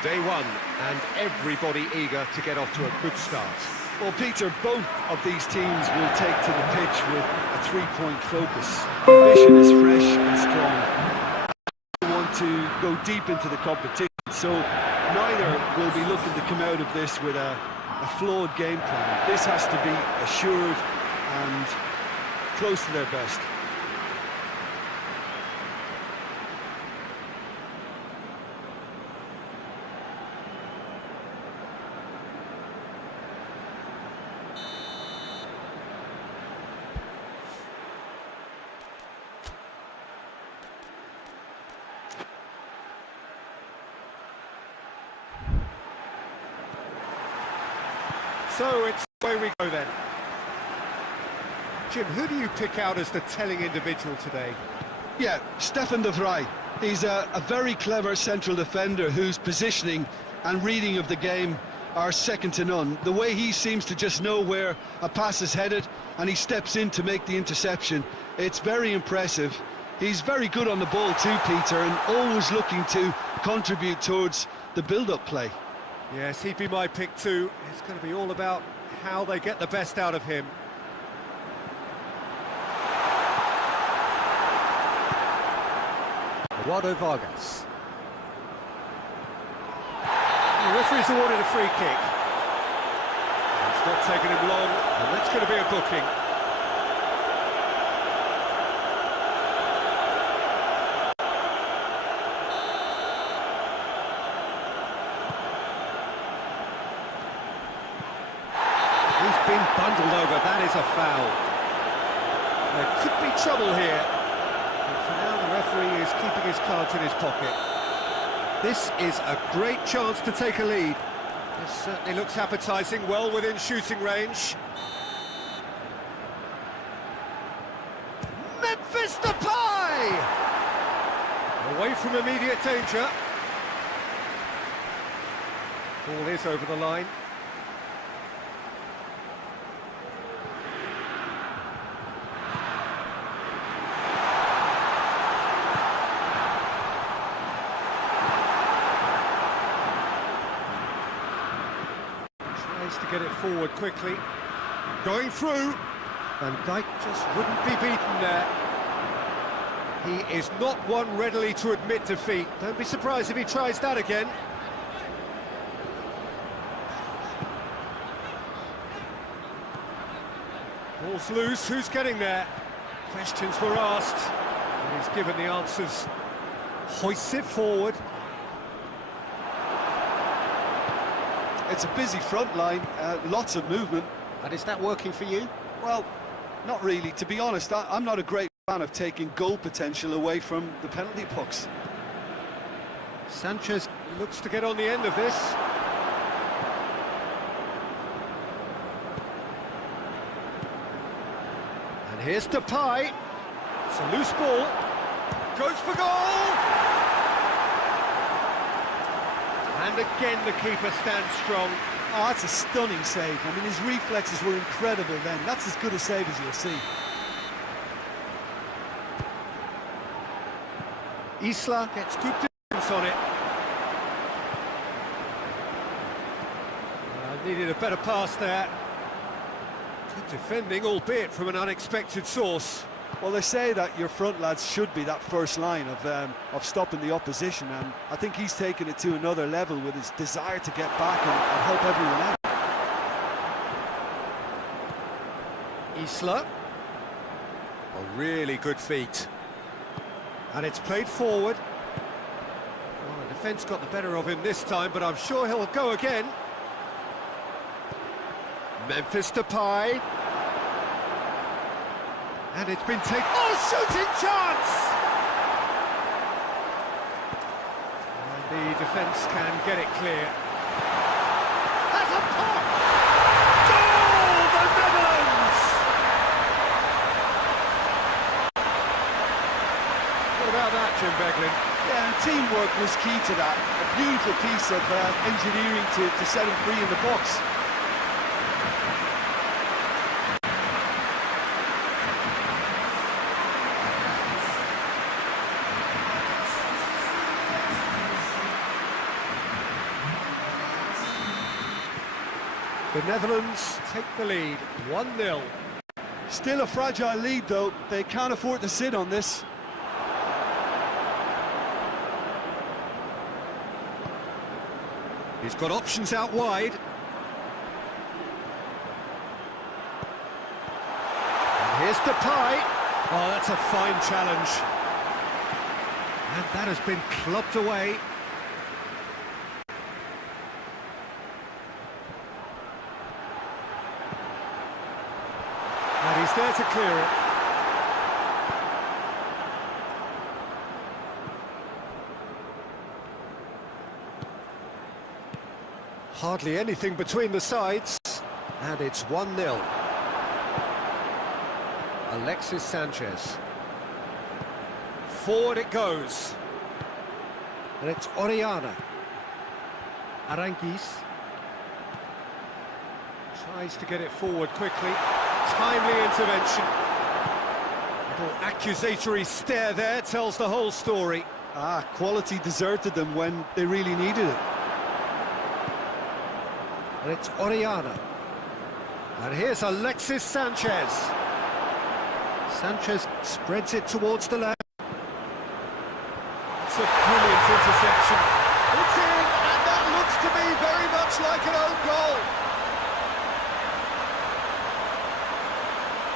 Day one, and everybody eager to get off to a good start. Well, Peter, both of these teams will take to the pitch with a three-point focus. Ambition is fresh and strong. They want to go deep into the competition, so neither will be looking to come out of this with a flawed game plan. This has to be assured and close to their best. So it's away we go then. Jim, who do you pick out as the telling individual today? Yeah, Stefan de Vrij. He's a very clever central defender whose positioning and reading of the game are second to none. The way he seems to just know where a pass is headed and he steps in to make the interception, it's very impressive. He's very good on the ball too, Peter, and always looking to contribute towards the build-up play. Yes, he'd be my pick too. It's going to be all about how they get the best out of him. Eduardo Vargas. The referee's awarded a free kick. It's not taken him long, and that's going to be a booking. He's been bundled over, that is a foul. There could be trouble here. But for now, the referee is keeping his cards in his pocket. This is a great chance to take a lead. This certainly looks appetising, well within shooting range. Memphis Depay! Away from immediate danger. Ball is over the line. To get it forward quickly, going through, Van Dijk just wouldn't be beaten there. He is not one readily to admit defeat. Don't be surprised if he tries that again. Ball's loose, who's getting there? Questions were asked, and he's given the answers. Hoists it forward. It's a busy front line, lots of movement. And is that working for you? Well, not really. To be honest, I'm not a great fan of taking goal potential away from the penalty box. Sanchez looks to get on the end of this. And here's Depay. It's a loose ball. Goes for goal! And again the keeper stands strong. Oh, that's a stunning save. I mean, his reflexes were incredible then. That's as good a save as you'll see. Isla gets good distance on it. Needed a better pass there. Good defending, albeit from an unexpected source. Well, they say that your front lads should be that first line of stopping the opposition, and I think he's taken it to another level with his desire to get back and help everyone out. Isla. A really good feat. And it's played forward. Well, the defence got the better of him this time, but I'm sure he'll go again. Memphis Depay. And it's been taken... Oh, shooting chance! And the defence can get it clear. That's a pop! Goal, the Netherlands! What about that, Jim Beglin? Yeah, and teamwork was key to that. A beautiful piece of engineering to set him free in the box. The Netherlands take the lead, 1-0. Still a fragile lead, though. They can't afford to sit on this. He's got options out wide. And here's Depay. Oh, that's a fine challenge. And that has been clubbed away. And he's there to clear it. Hardly anything between the sides, and it's 1-0. Alexis Sanchez. Forward it goes. And it's Oriana. Aranguiz. Tries to get it forward quickly. Timely intervention. Little accusatory stare there tells the whole story. Quality deserted them when they really needed it. And it's Oriana. And here's Alexis Sanchez. Sanchez spreads it towards the left. It's a brilliant interception. It's in, and that looks to me very much like an own goal.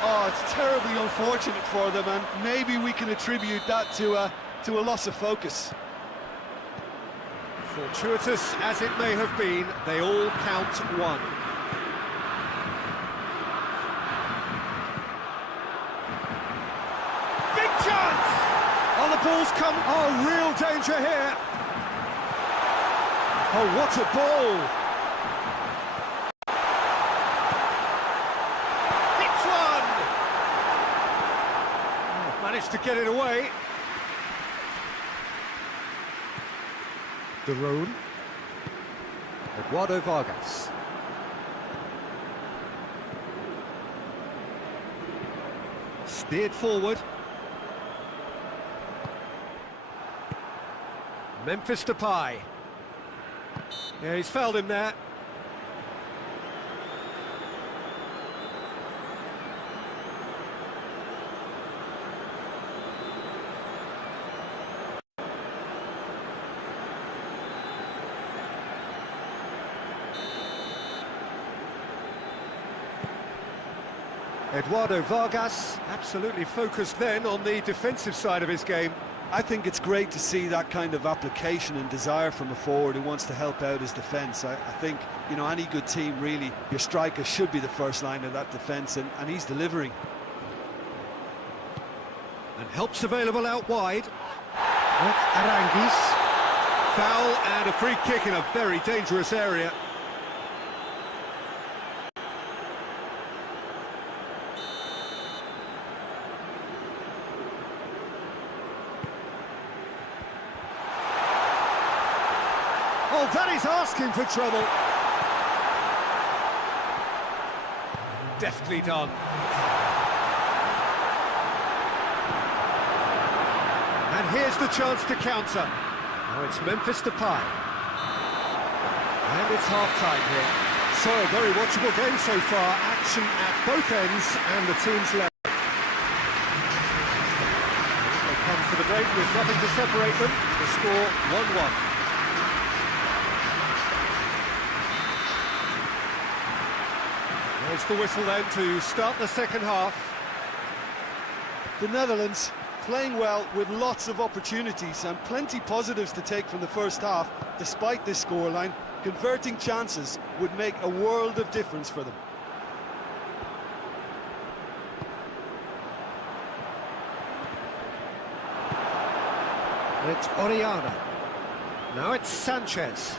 Oh, it's terribly unfortunate for them, and maybe we can attribute that to a loss of focus. Fortuitous as it may have been, they all count one. Big chance! Oh, the ball's come... Oh, real danger here. Oh, what a ball! Hits one! Oh, managed to get it away. De Roon. Eduardo Vargas. Steered forward. Memphis Depay. Yeah, he's fouled him there. Eduardo Vargas, absolutely focused then on the defensive side of his game. I think it's great to see that kind of application and desire from a forward who wants to help out his defence. I think, you know, any good team, really, your striker should be the first line of that defence, and he's delivering. And help's available out wide. That's Aranguiz. Foul and a free kick in a very dangerous area. Oh, that is asking for trouble. Deftly done. And here's the chance to counter. Now it's Memphis Depay. And it's half-time here. So, a very watchable game so far. Action at both ends and the teams left. They come to the break with nothing to separate them. The score 1-1. There's the whistle then to start the second half. The Netherlands playing well with lots of opportunities and plenty positives to take from the first half. Despite this scoreline, converting chances would make a world of difference for them. And it's Oriana. Now it's Sanchez.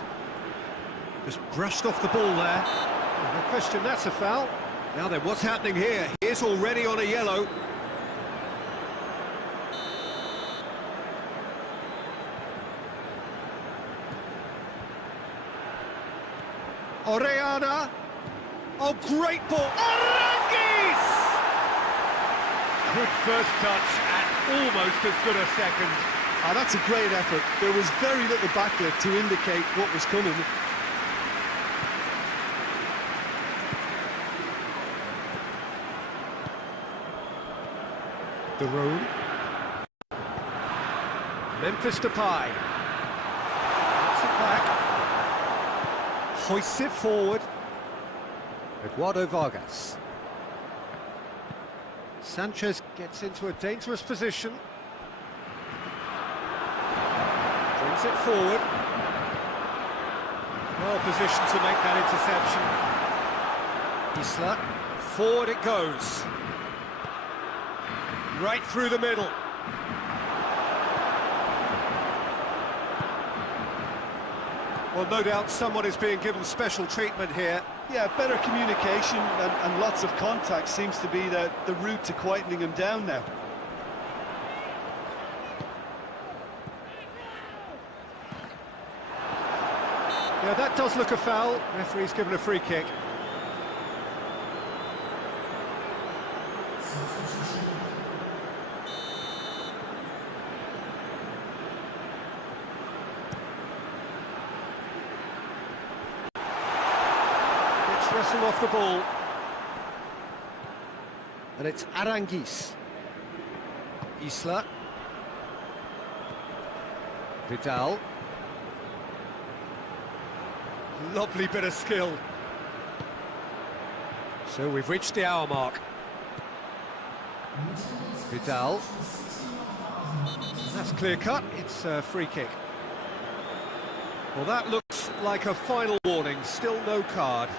Just brushed off the ball there. No question, that's a foul. Now then, what's happening here? He is already on a yellow. Oriana. Oh, great ball. Aranguiz! Good first touch and almost as good a second. That's a great effort. There was very little backlift to indicate what was coming. De Roon. Memphis Depay. Gets it back. Hoists it forward. Eduardo Vargas. Sanchez gets into a dangerous position. Brings it forward. Well positioned to make that interception. Isla. Forward it goes. Right through the middle. Well, no doubt someone is being given special treatment here. Yeah, better communication and lots of contact seems to be the route to quietening him down now. Yeah, that does look a foul. Referee's given a free kick. Wrestle off the ball, and it's Aranguiz. Isla. Vidal. Lovely bit of skill. So we've reached the hour mark. Vidal. That's clear cut, it's a free kick. Well, that looks like a final warning, still no card.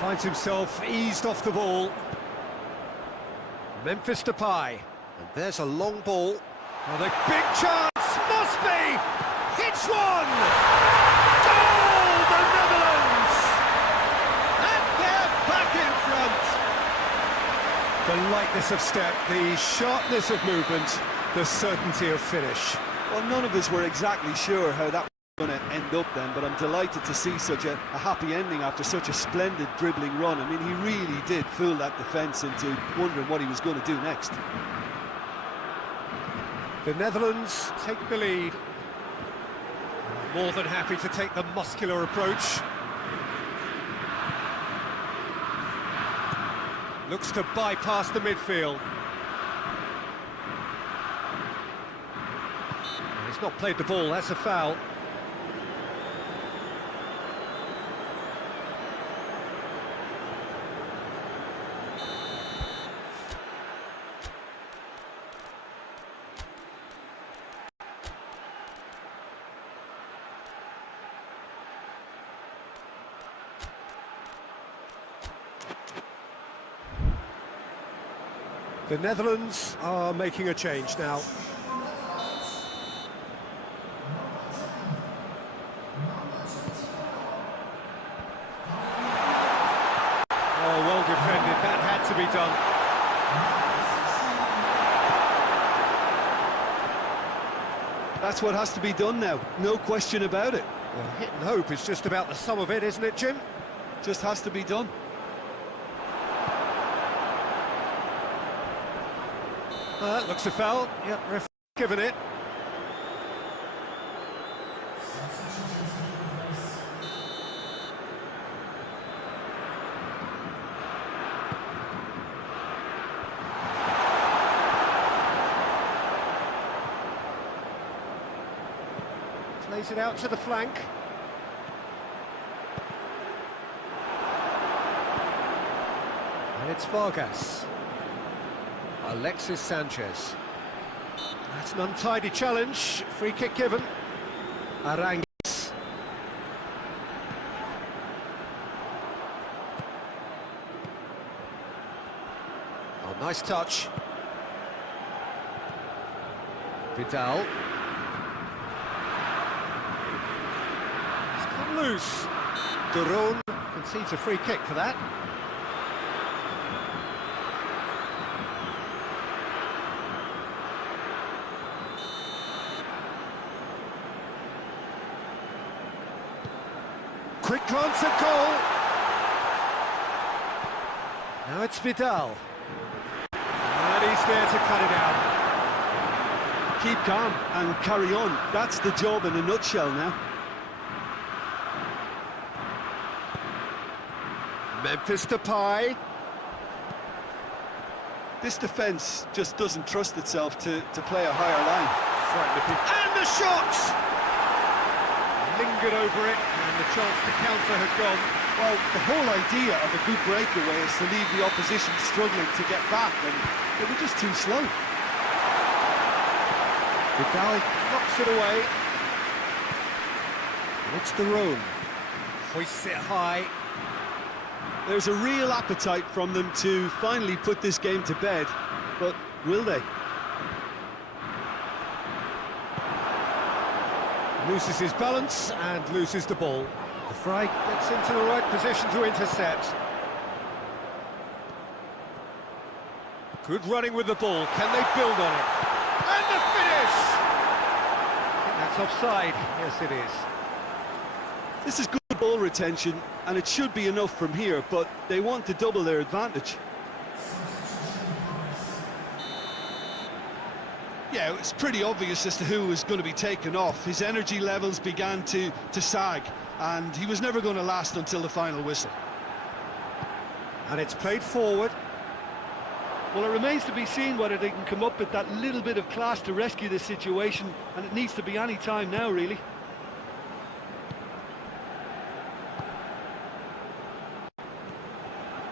Finds himself eased off the ball. Memphis Depay. And there's a long ball. Oh, the big chance! Must be! Hits one! Goal! The Netherlands! And they're back in front! The lightness of step, the sharpness of movement, the certainty of finish. Well, none of us were exactly sure how that going to end up then, but I'm delighted to see such a happy ending after such a splendid dribbling run. I mean, he really did fool that defence into wondering what he was going to do next. The Netherlands take the lead. More than happy to take the muscular approach. Looks to bypass the midfield. He's not played the ball, that's a foul. The Netherlands are making a change now. Oh, well defended, that had to be done. That's what has to be done now, no question about it. Well, hit and hope is just about the sum of it, isn't it, Jim? Just has to be done. That looks a foul. Yep, referee given it. Plays it out to the flank. And it's Vargas. Alexis Sanchez. That's an untidy challenge. Free kick given. Aranguiz. Oh, nice touch. Vidal. It's come loose. De Roon concedes a free kick for that. Quick glance at goal. Now it's Vidal. And he's there to cut it out. keep calm and carry on. That's the job in a nutshell now. Memphis Depay. This defence just doesn't trust itself to play a higher line. And the shot! Lingered over it, and the chance to counter had gone. Well, the whole idea of a good breakaway is to leave the opposition struggling to get back, and they were just too slow. Vidal knocks it away. It's the room. Hoists it high. There's a real appetite from them to finally put this game to bed, but will they? Loses his balance and loses the ball. The Fry gets into the right position to intercept. Good running with the ball. Can they build on it? And the finish! I think that's offside. Yes, it is. This is good ball retention, and it should be enough from here, but they want to double their advantage. Yeah, it's pretty obvious as to who was going to be taken off. His energy levels began to sag, and he was never going to last until the final whistle. And it's played forward. Well, it remains to be seen whether they can come up with that little bit of class to rescue this situation, and it needs to be any time now, really.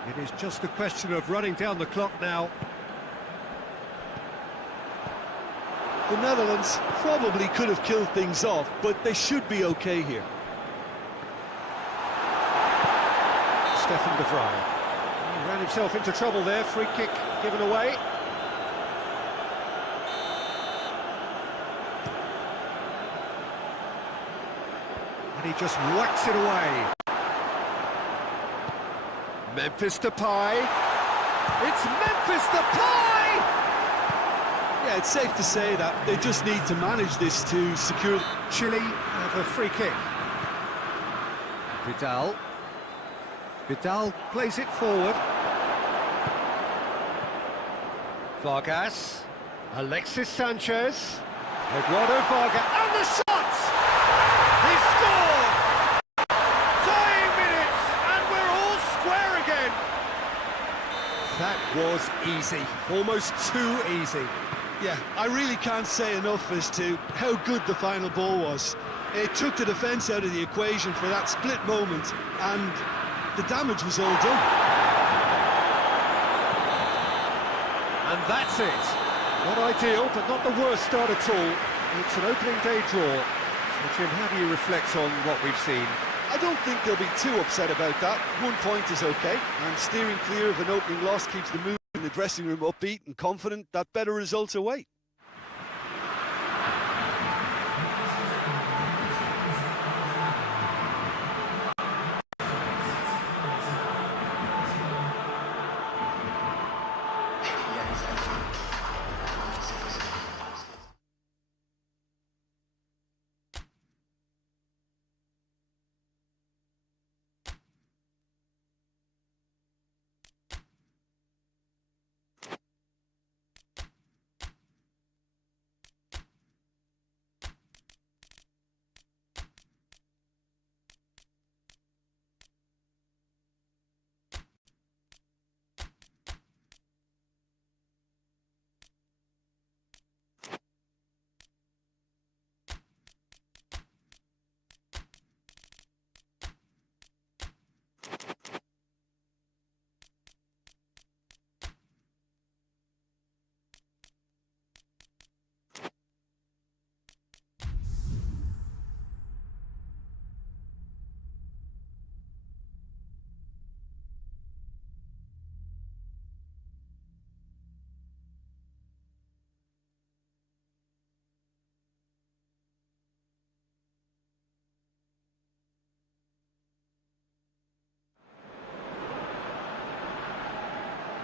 It is just a question of running down the clock now. The Netherlands probably could have killed things off, but they should be okay here. Stefan de Vrij. He ran himself into trouble there. Free kick given away. And he just whacks it away. Memphis Depay. It's Memphis Depay! Yeah, it's safe to say that they just need to manage this to secure... Chile have a free kick. Vidal. Vidal plays it forward. Vargas. Alexis Sanchez. Eduardo Vargas. And the shot! He scored! Tying minutes, and we're all square again. That was easy. Almost too easy. Yeah, I really can't say enough as to how good the final ball was. It took the defence out of the equation for that split moment, and the damage was all done. And that's it. Not ideal, but not the worst start at all. It's an opening day draw. So, Jim, how do you reflect on what we've seen? I don't think they'll be too upset about that. 1 point is okay, and steering clear of an opening loss keeps the mood in the dressing room upbeat and confident that better results await.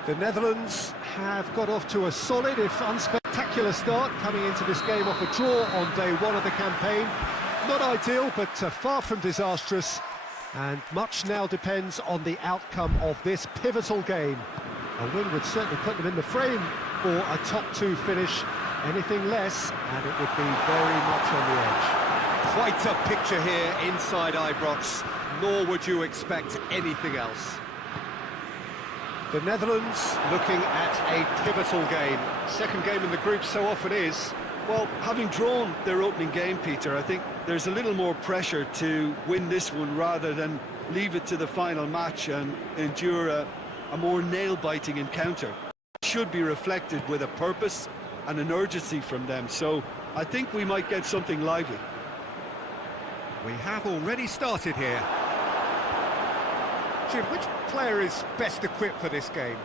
The Netherlands have got off to a solid, if unspectacular start, coming into this game off a draw on day one of the campaign. Not ideal, but far from disastrous, and much now depends on the outcome of this pivotal game. A win would certainly put them in the frame for a top two finish Anything less, and it would be very much on the edge. Quite a picture here inside Ibrox, nor would you expect anything else. The Netherlands looking at a pivotal game. Second game in the group so often is. Well, having drawn their opening game, Peter, I think there's a little more pressure to win this one rather than leave it to the final match and endure a more nail-biting encounter. It should be reflected with a purpose and an urgency from them, so I think we might get something lively. We have already started here. Jim, which player is best equipped for this game?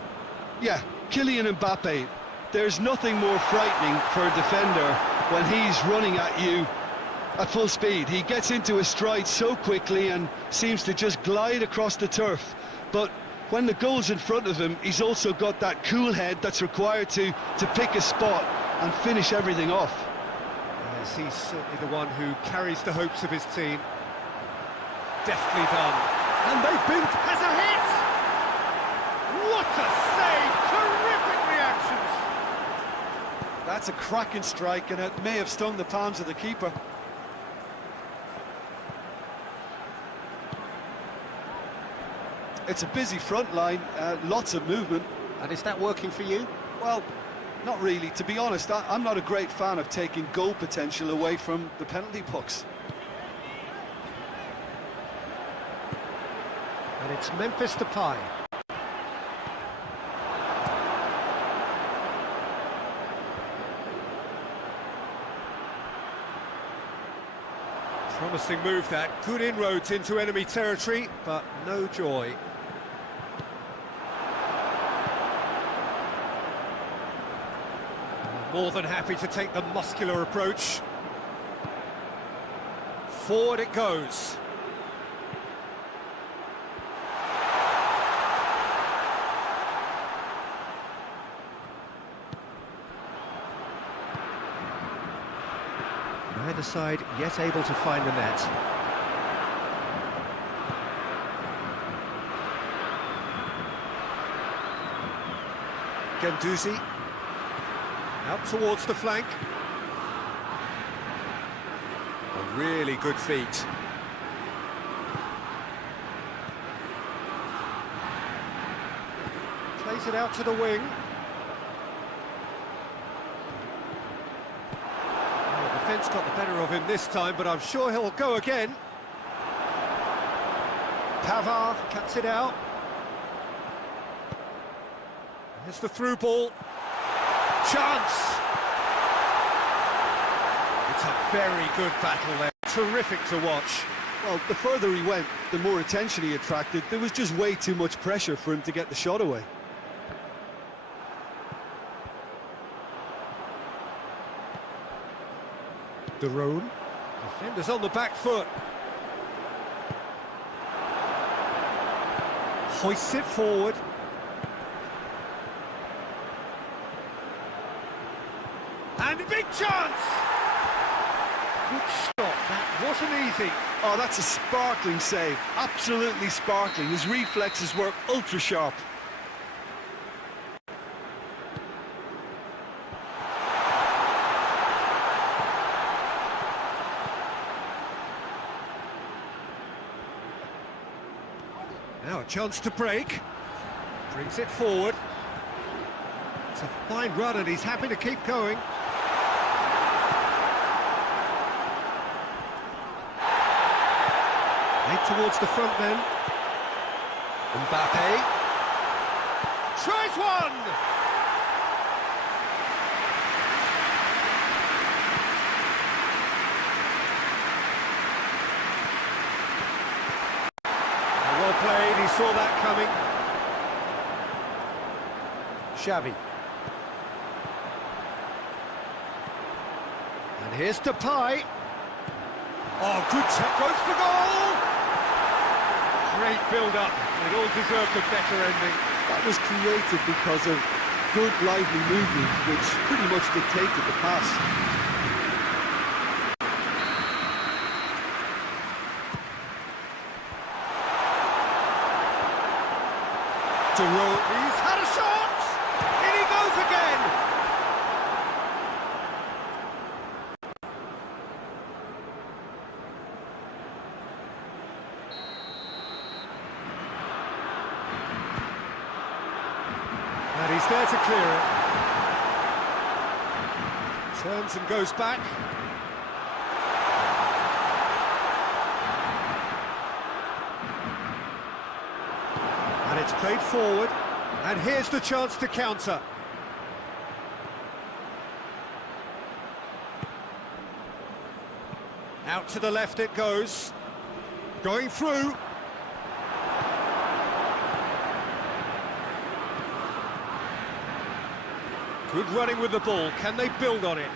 Yeah, Kylian Mbappe. There's nothing more frightening for a defender when he's running at you at full speed. He gets into his stride so quickly and seems to just glide across the turf. But when the goal's in front of him, he's also got that cool head that's required to pick a spot and finish everything off. Yes, he's certainly the one who carries the hopes of his team. Deftly done. And they've been... has a hit! What a save! Terrific reactions! That's a cracking strike, and it may have stung the palms of the keeper. It's a busy front line, lots of movement. And is that working for you? Well, not really. To be honest, I'm not a great fan of taking goal potential away from the penalty box. And it's Memphis Depay. Promising move that, good inroads into enemy territory, but no joy. More than happy to take the muscular approach. Forward it goes. Neither side yet able to find the net. Guendouzi out towards the flank. A really good feat. Plays it out to the wing. Defence got the better of him this time, but I'm sure he'll go again. Pavard cuts it out. Here's the through ball. Chance! It's a very good battle there. Terrific to watch. Well, the further he went, the more attention he attracted. There was just way too much pressure for him to get the shot away. De Roon, defenders on the back foot. Hoists it forward. And a big chance! Good stop, that wasn't easy. Oh, that's a sparkling save, absolutely sparkling. His reflexes were ultra sharp. Now a chance to break. Brings it forward. It's a fine run and he's happy to keep going. Made towards the front then. Mbappe. Tries one! Well played, he saw that coming. Xavi. And here's Depay. Oh, good tap, goes for goal! Great build-up, it all deserved a better ending. That was created because of good, lively movement, which pretty much dictated the pass. De Roon, he's had a shot! In he goes again! there to clear it. Turns and goes back. And it's played forward, and here's the chance to counter. Out to the left it goes. Going through. Good running with the ball. Can they build on it?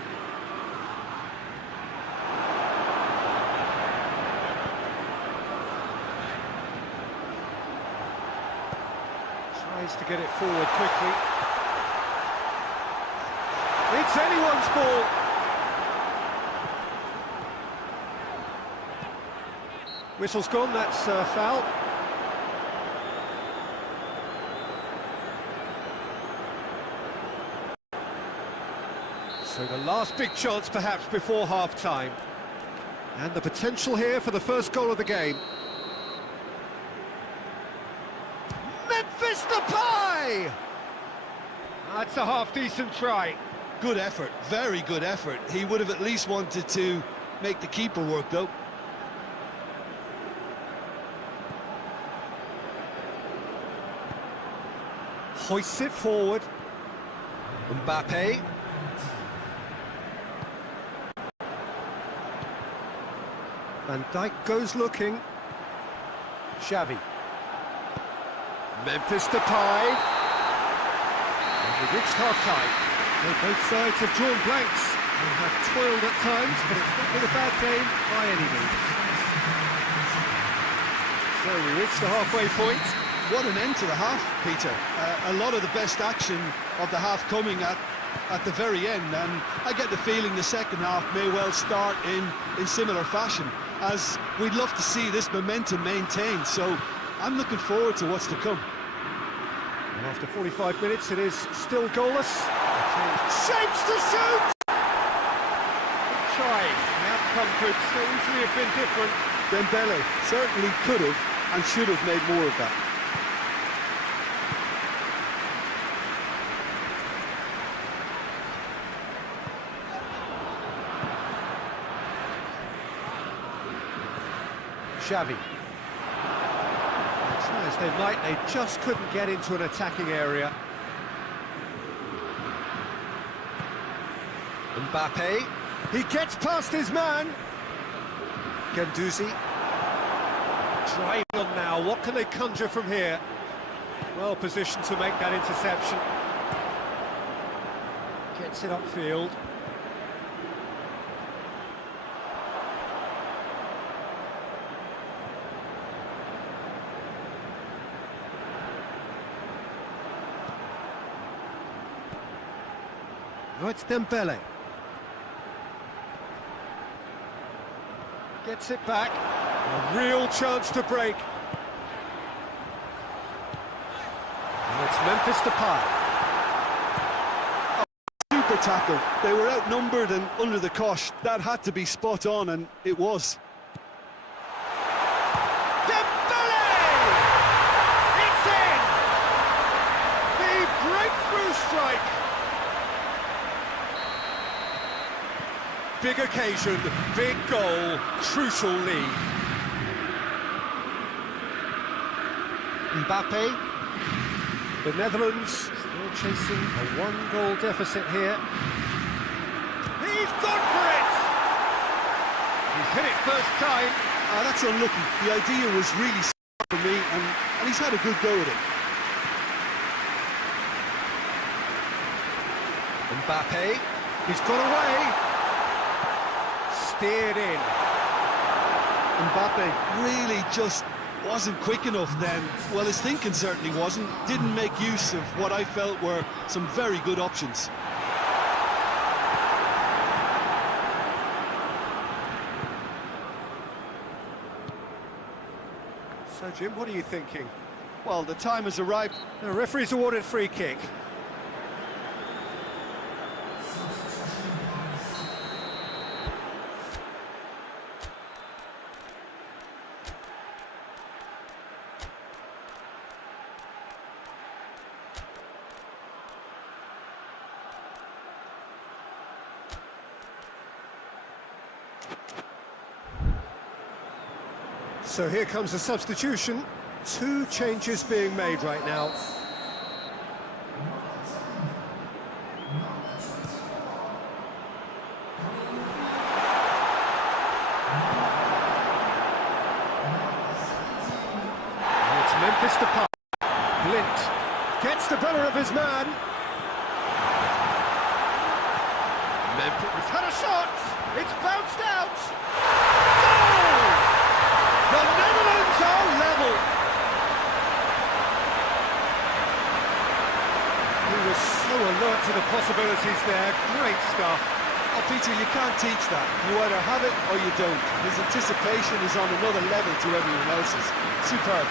Tries to get it forward quickly. It's anyone's ball. Whistle's gone, that's a foul. So the last big chance perhaps before half-time. And the potential here for the first goal of the game. Memphis Depay! That's a half-decent try. Good effort, very good effort. He would have at least wanted to make the keeper work, though. Hoists it forward. Mbappe. Van Dijk goes looking. Xavi. Memphis Depay. And we've reached half-time. Well, both sides have drawn blanks and have toiled at times, but it's not been a bad game by any means. So we reach the halfway point. What an end to the half, Peter. A lot of the best action of the half coming at the very end, and I get the feeling the second half may well start in similar fashion, as we'd love to see this momentum maintained, so I'm looking forward to what's to come. And after 45 minutes it is still goalless. Shapes to shoot! Good try. The outcome could so easily have been different. Dembele certainly could have and should have made more of that. Xavi. Try as they might, they just couldn't get into an attacking area. Mbappe. He gets past his man. Guendouzi. Trying on now. What can they conjure from here? Well positioned to make that interception. Gets it upfield. Oh, it's Dembele. Gets it back. A real chance to break. And it's Memphis Depay. Oh, super tackle. They were outnumbered and under the cosh. That had to be spot on, and it was. Dembele! It's in! The breakthrough strike. Big occasion, big goal, crucial lead. Mbappe. The Netherlands still chasing a one-goal deficit here. He's gone for it! He's hit it first time. That's unlucky. The idea was really smart for me, and he's had a good go at it. Mbappe. He's got away. Steered in. Mbappe really just wasn't quick enough then. Well, his thinking certainly wasn't. Didn't make use of what I felt were some very good options. So, Jim, what are you thinking? Well, the time has arrived. The referee's awarded free kick. So here comes a substitution. Two changes being made right now. Memphis to pass. Blint gets the better of his man. Memphis has had a shot. It's bounced out. Goal! The Netherlands are level. He was so alert to the possibilities there. Great stuff. Oh, Peter, you can't teach that. You either have it or you don't. His anticipation is on another level to everyone else's. Superb.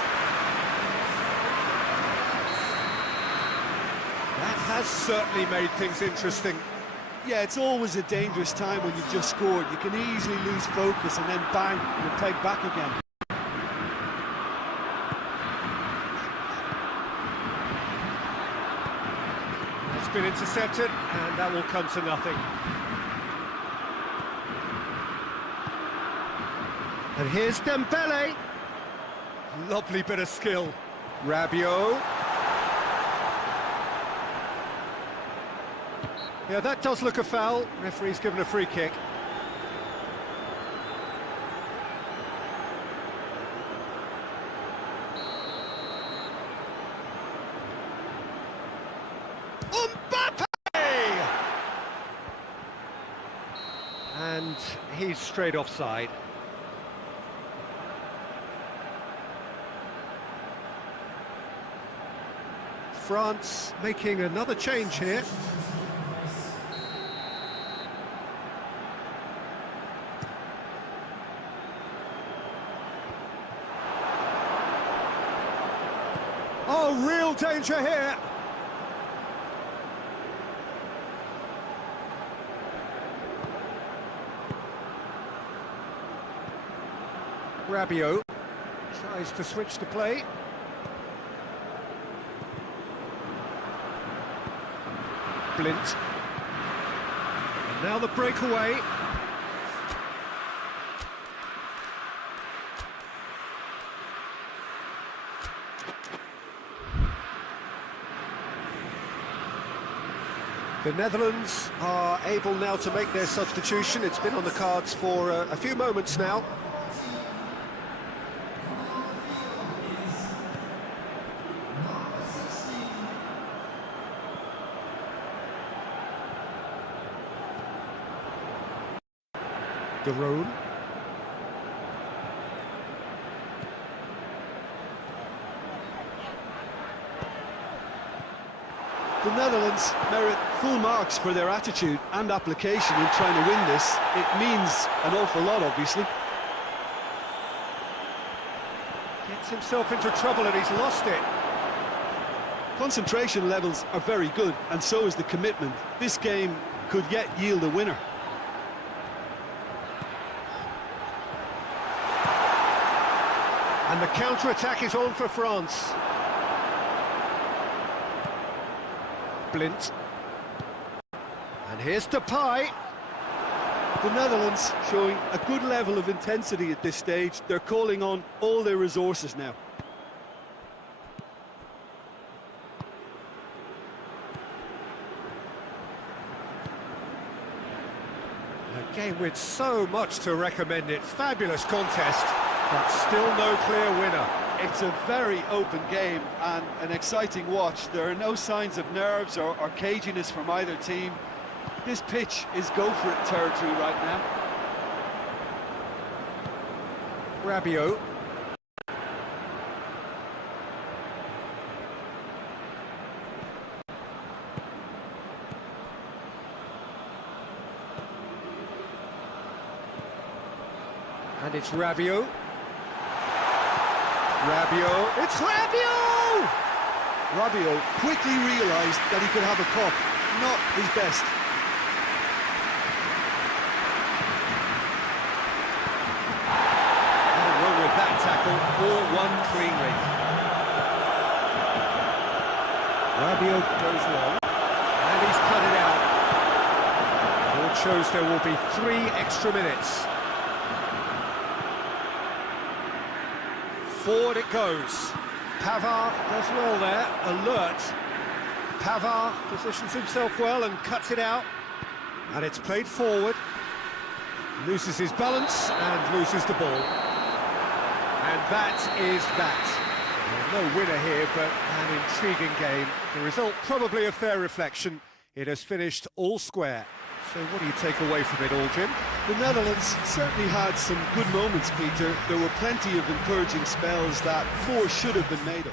Has certainly made things interesting. Yeah, it's always a dangerous time when you've just scored. You can easily lose focus and then bang, you're pegged back again. It's been intercepted, and that will come to nothing. And here's Dembele. Lovely bit of skill. Rabiot. Yeah, that does look a foul. Referee's given a free kick. Mbappe! And he's straight offside. France making another change here. Oh, real danger here. Rabiot tries to switch the play. Blint. And now the breakaway. The Netherlands are able now to make their substitution. It's been on the cards for a few moments now. De Roon. The Netherlands merit full marks for their attitude and application in trying to win this. It means an awful lot, obviously. Gets himself into trouble and he's lost it. Concentration levels are very good, and so is the commitment. This game could yet yield a winner. And the counter-attack is on for France. Blint. And here's Depay. The Netherlands showing a good level of intensity at this stage. They're calling on all their resources now. A game with so much to recommend it. Fabulous contest, but still no clear winner. It's a very open game and an exciting watch. There are no signs of nerves or caginess from either team. This pitch is go-for-it territory right now. Rabiot. And it's Rabiot. Rabiot, it's Rabiot! Rabiot quickly realised that he could have a pop, not his best. Nothing wrong with that tackle, ball won cleanly. Rabiot goes long, and he's cut it out. Board shows there will be 3 extra minutes. Forward it goes. Pavard does well there, alert. Pavard positions himself well and cuts it out. And it's played forward. Loses his balance and loses the ball. And that is that. Well, no winner here, but an intriguing game. The result probably a fair reflection. It has finished all square. So what do you take away from it all, Jim? The Netherlands certainly had some good moments, Peter. There were plenty of encouraging spells that 4 should have been made of.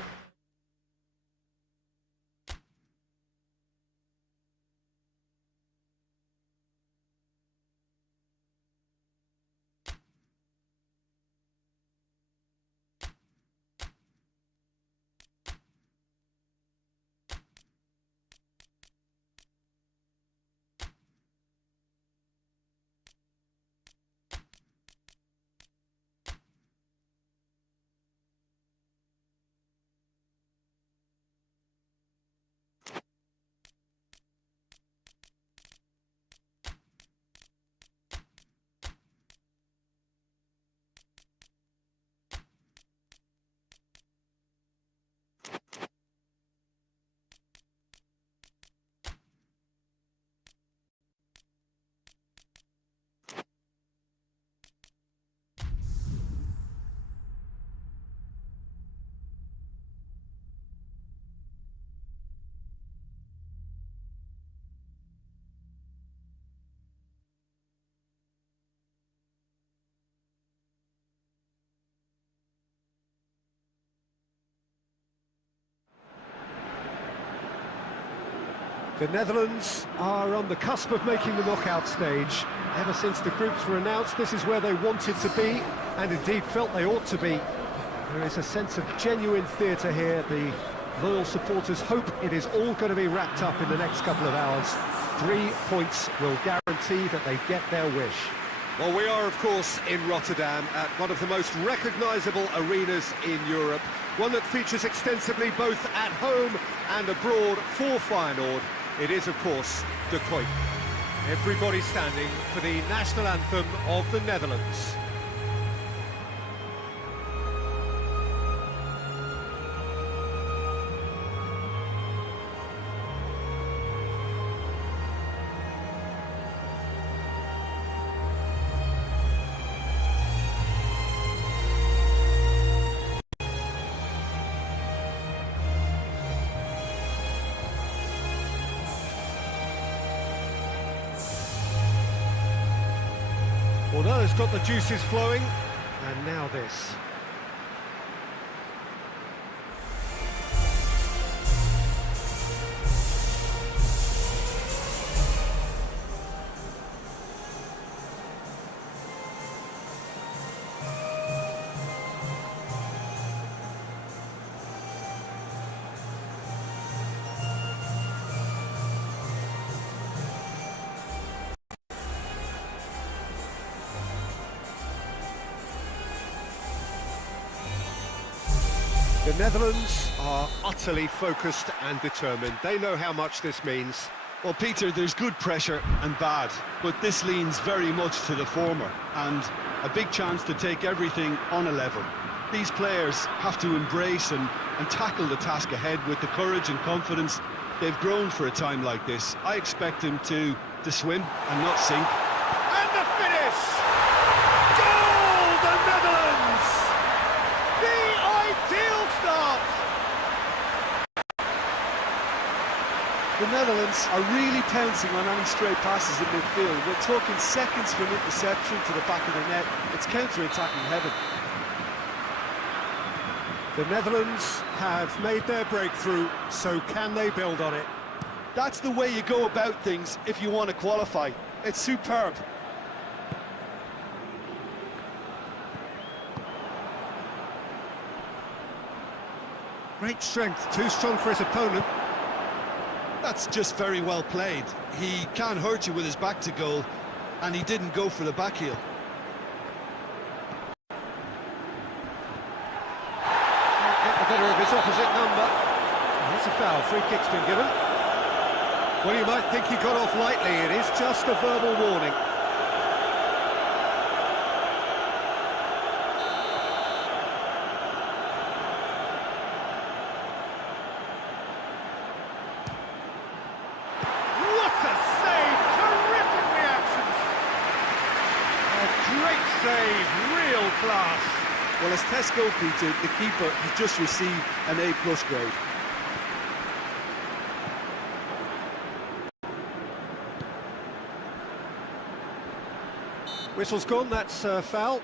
The Netherlands are on the cusp of making the knockout stage. Ever since the groups were announced, this is where they wanted to be, and indeed felt they ought to be. There is a sense of genuine theatre here. The loyal supporters hope it is all going to be wrapped up in the next couple of hours. 3 points will guarantee that they get their wish. Well, we are, of course, in Rotterdam, at one of the most recognisable arenas in Europe, one that features extensively both at home and abroad for Feyenoord. It is, of course, De Kuip. Everybody standing for the national anthem of the Netherlands. Well, now it's got the juices flowing, and now this. The Netherlands are utterly focused and determined. They know how much this means. Well, Peter, there's good pressure and bad, but this leans very much to the former, and a big chance to take everything on a level. These players have to embrace and tackle the task ahead with the courage and confidence they've grown for a time like this. I expect them to swim and not sink. And the finish! Goal, the Netherlands! The ideal start! The Netherlands are really pouncing on any stray passes in midfield. We're talking seconds from interception to the back of the net. It's counter-attacking heaven. The Netherlands have made their breakthrough, so can they build on it? That's the way you go about things if you want to qualify. It's superb. Great strength, too strong for his opponent. That's just very well played. He can hurt you with his back to goal, and he didn't go for the back heel. Get the better of his opposite number. It's a foul, free kick's been given. Well, you might think he got off lightly, it is just a verbal warning. save, real class. Well, as tests go, Peter, the keeper has just received an A+ grade. Whistle's gone, that's foul.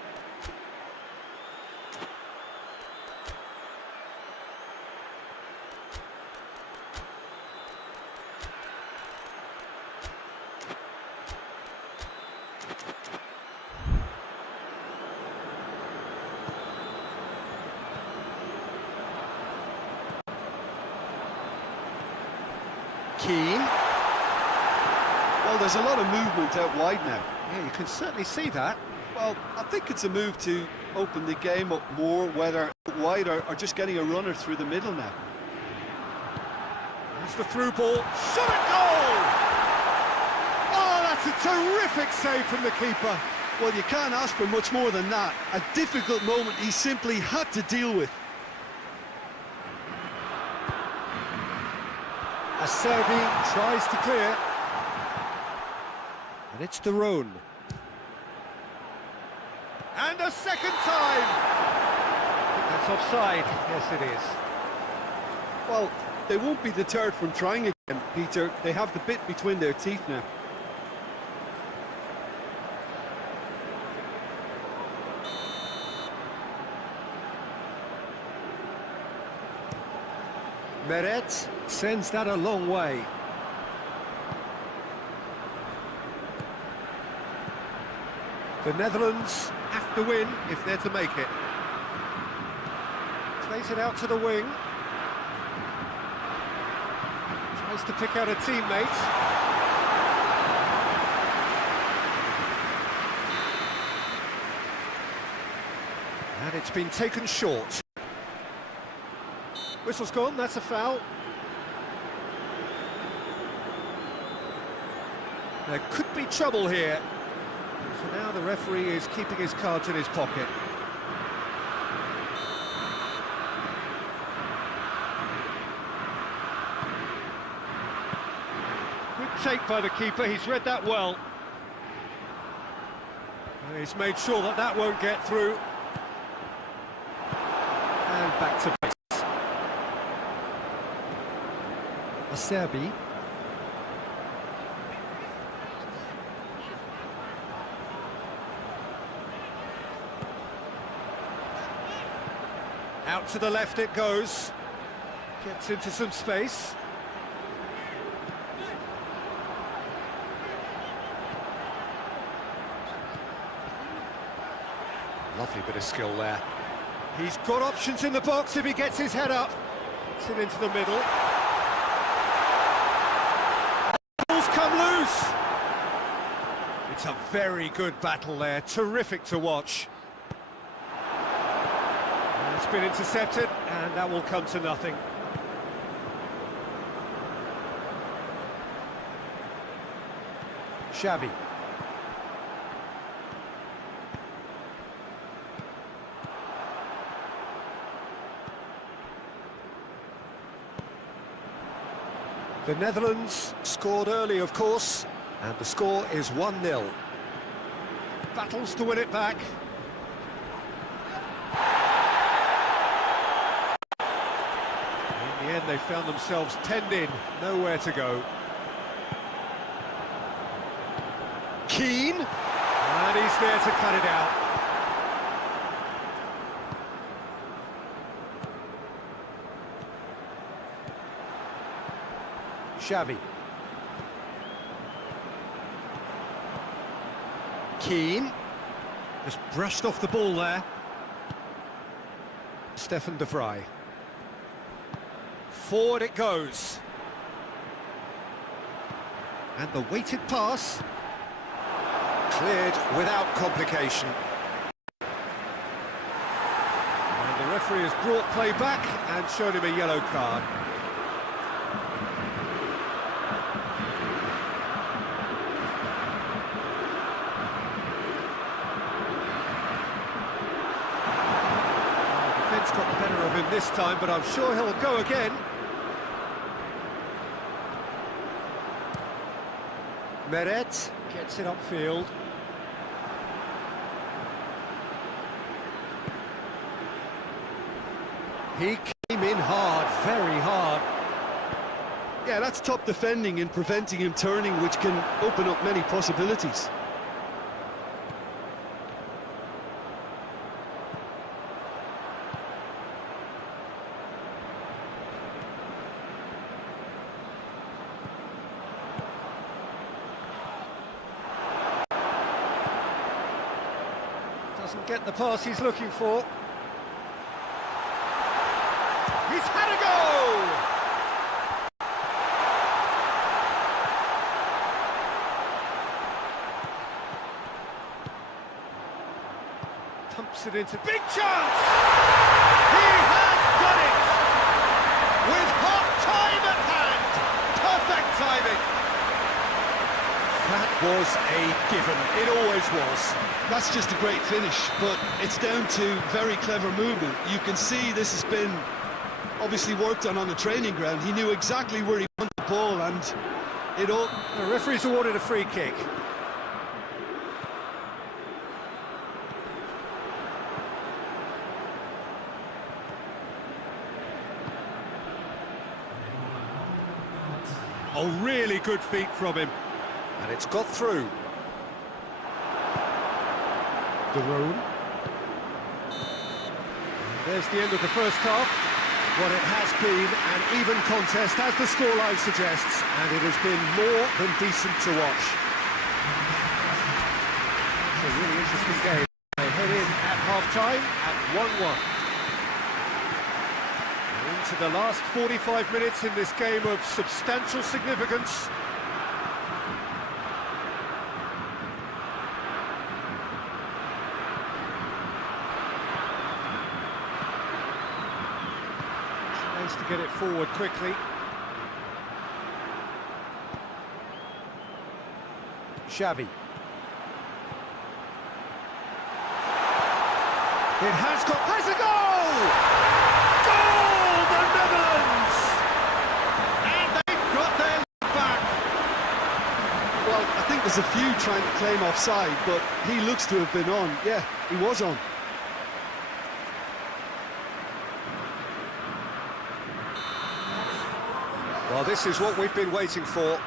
Keane. Well, there's a lot of movement out wide now. Yeah, you can certainly see that. Well, I think it's a move to open the game up more, whether wide or just getting a runner through the middle now. There's the through ball. Shot at goal! Oh, that's a terrific save from the keeper. Well, you can't ask for much more than that. A difficult moment he simply had to deal with. Acerbi tries to clear. And it's Daron. And a second time! I think that's offside. Yes, it is. Well, they won't be deterred from trying again, Peter. They have the bit between their teeth now. Meret sends that a long way. The Netherlands have to win if they're to make it. Plays it out to the wing. Tries to pick out a teammate. And it's been taken short. Whistle's gone, that's a foul. There could be trouble here. For now, the referee is keeping his cards in his pocket. Good take by the keeper, he's read that well. And he's made sure that that won't get through. And back to base. Acerbi. Out to the left it goes. Gets into some space. Lovely bit of skill there. He's got options in the box if he gets his head up. Gets it into the middle. Ball's come loose. It's a very good battle there. Terrific to watch. It's been intercepted, and that will come to nothing. Xavi. The Netherlands scored early, of course, and the score is 1-0. Battles to win it back. In the end, they found themselves penned in, nowhere to go. Keane, and he's there to cut it out. Xavi. Keane just brushed off the ball there. Stefan de Vrij. Forward it goes. And the weighted pass cleared without complication. And the referee has brought play back and showed him a yellow card. The defence got the better of him this time, but I'm sure he'll go again. Meret gets it upfield. He came in hard, very hard. Yeah, that's top defending and preventing him turning, which can open up many possibilities. Doesn't get the pass he's looking for. He's had a go! Pumps it into big chance! He has done it! With half-time at hand! Perfect timing! That was a given, it always was. That's just a great finish, but it's down to very clever movement. You can see this has been obviously worked on the training ground. He knew exactly where he wanted the ball, and it all... The referee's awarded a free kick. Oh, really good feet from him. And it's got through. Garone. There's the end of the first half. What it has been an even contest, as the scoreline suggests, and it has been more than decent to watch. It's a really interesting game. They head in at half-time at 1-1. Into the last 45 minutes in this game of substantial significance. Tries to get it forward quickly. Xavi. It has a goal! Goal, the Netherlands! And they've got their lead back. Well, I think there's a few trying to claim offside, but he looks to have been on. Yeah, he was on. Well, this is what we've been waiting for.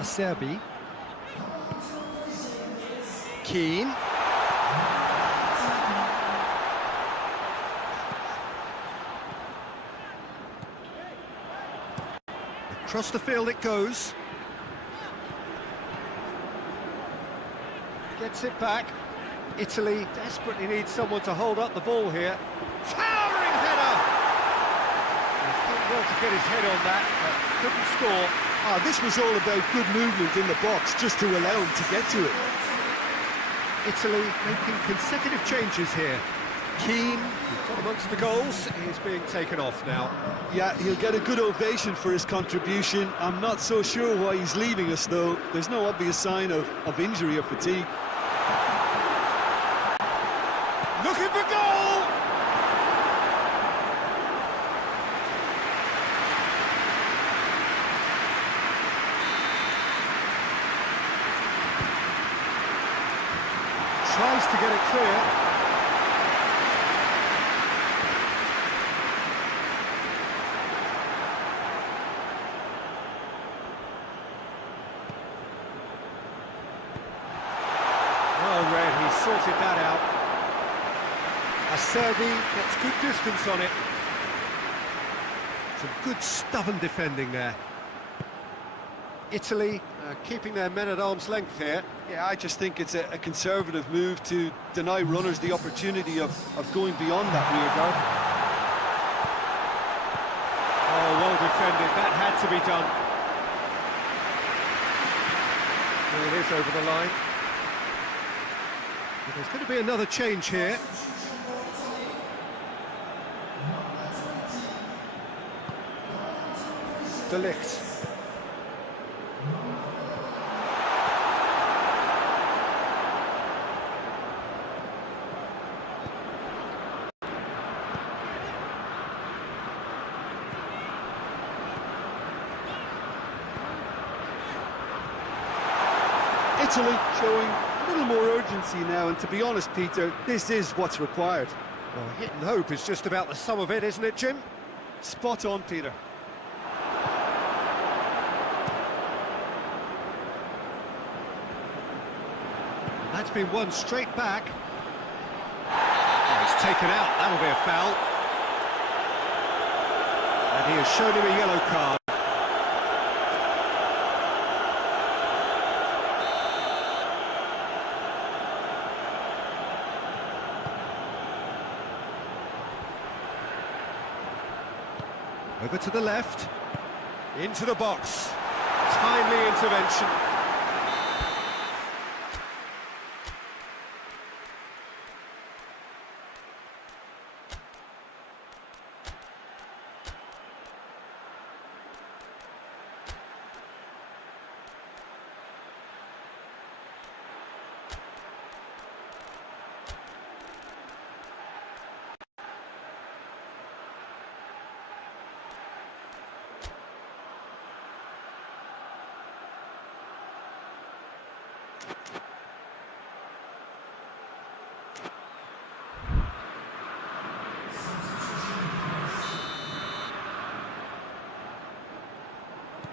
Serbi. Keane. Across the field it goes. Gets it back. Italy desperately needs someone to hold up the ball here. Towering header! He's done well to get his head on that, but couldn't score. This was all about good movement in the box, just to allow him to get to it. Italy making consecutive changes here. Keane, who's got amongst the goals, is being taken off now. Yeah, he'll get a good ovation for his contribution. I'm not so sure why he's leaving us, though. There's no obvious sign of injury or fatigue. Looking for goal! Tries to get it clear. Well read, he sorted that out. Serbi gets good distance on it. Some good stubborn defending there. Italy keeping their men at arm's length here. Yeah, I just think it's a conservative move to deny runners the opportunity of going beyond that rear guard. Oh, well defended, that had to be done. There it is over the line. But there's going to be another change here. De Ligt. Italy showing a little more urgency now, and to be honest, Peter, this is what's required. Well, hit and hope is just about the sum of it, isn't it, Jim? Spot on, Peter. That's been won straight back. Oh, he's taken out, that'll be a foul. And he has shown him a yellow card. Over to the left, into the box. Timely intervention.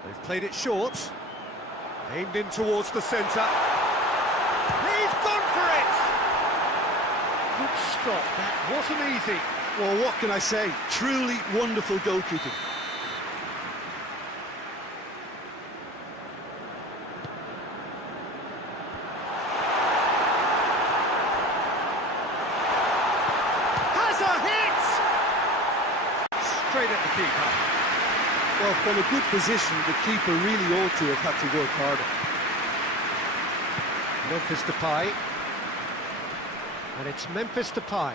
They've played it short, aimed in towards the centre. He's gone for it! Good stop, that wasn't easy. Well, what can I say? Truly wonderful goalkeeping. Has a hit! Straight at the keeper. Well, from a good position, the keeper really ought to have had to work harder. Memphis Depay. And it's Memphis Depay.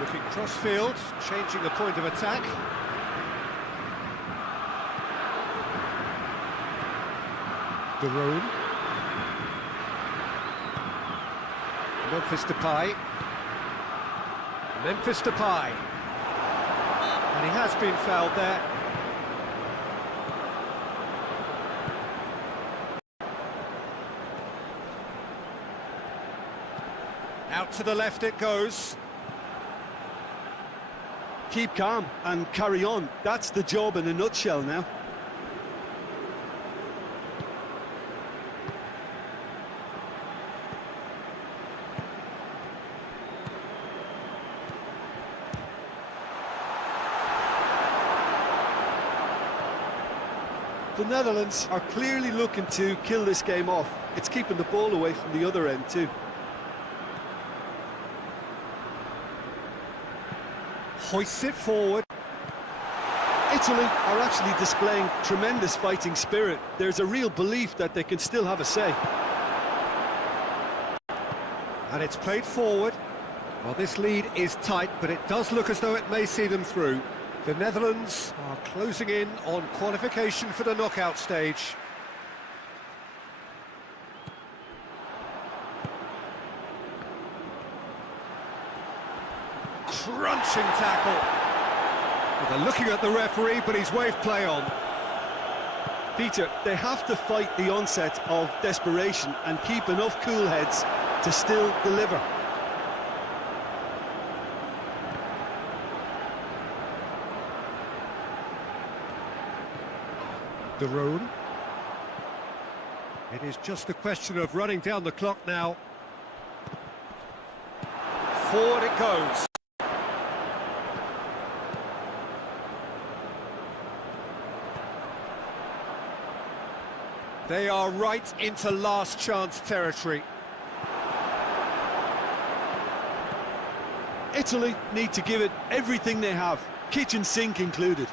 Looking cross-field, changing the point of attack. De Roon. Memphis Depay. Memphis Depay. And he has been fouled there. Out to the left it goes. Keep calm and carry on. That's the job in a nutshell now. The Netherlands are clearly looking to kill this game off. It's keeping the ball away from the other end too. Hoists it forward. Italy are actually displaying tremendous fighting spirit. There's a real belief that they can still have a say. And it's played forward. Well, this lead is tight, but it does look as though it may see them through. The Netherlands are closing in on qualification for the knockout stage. Crunching tackle. Well, they're looking at the referee, but he's waved play on. Peter, they have to fight the onset of desperation and keep enough cool heads to still deliver. De Roon. It is just a question of running down the clock now. Forward it goes. They are right into last chance territory. Italy need to give it everything they have, kitchen sink included.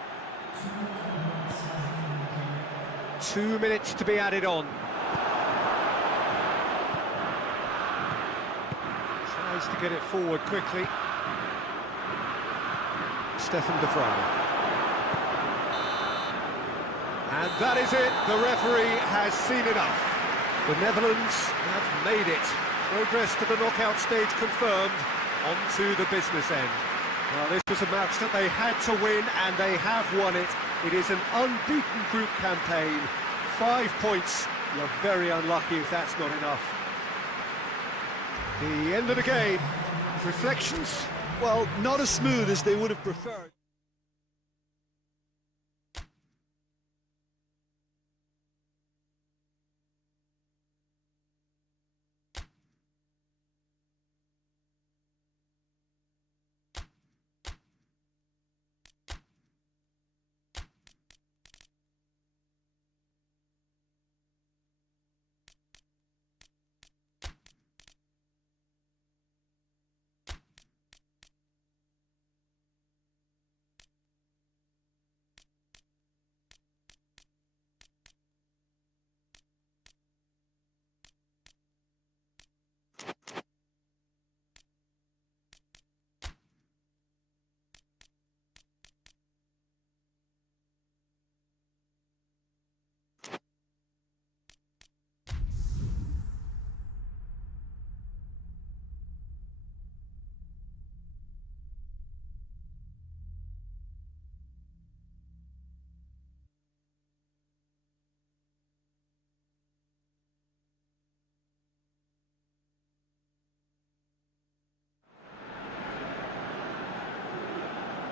2 minutes to be added on. Tries to get it forward quickly. Stefan de Vrij. And that is it. The referee has seen enough. The Netherlands have made it. Progress to the knockout stage confirmed. On to the business end. Well, this was a match that they had to win, and they have won it. It is an unbeaten group campaign. 5 points. You're very unlucky if that's not enough. The end of the game. Reflections? Well, not as smooth as they would have preferred.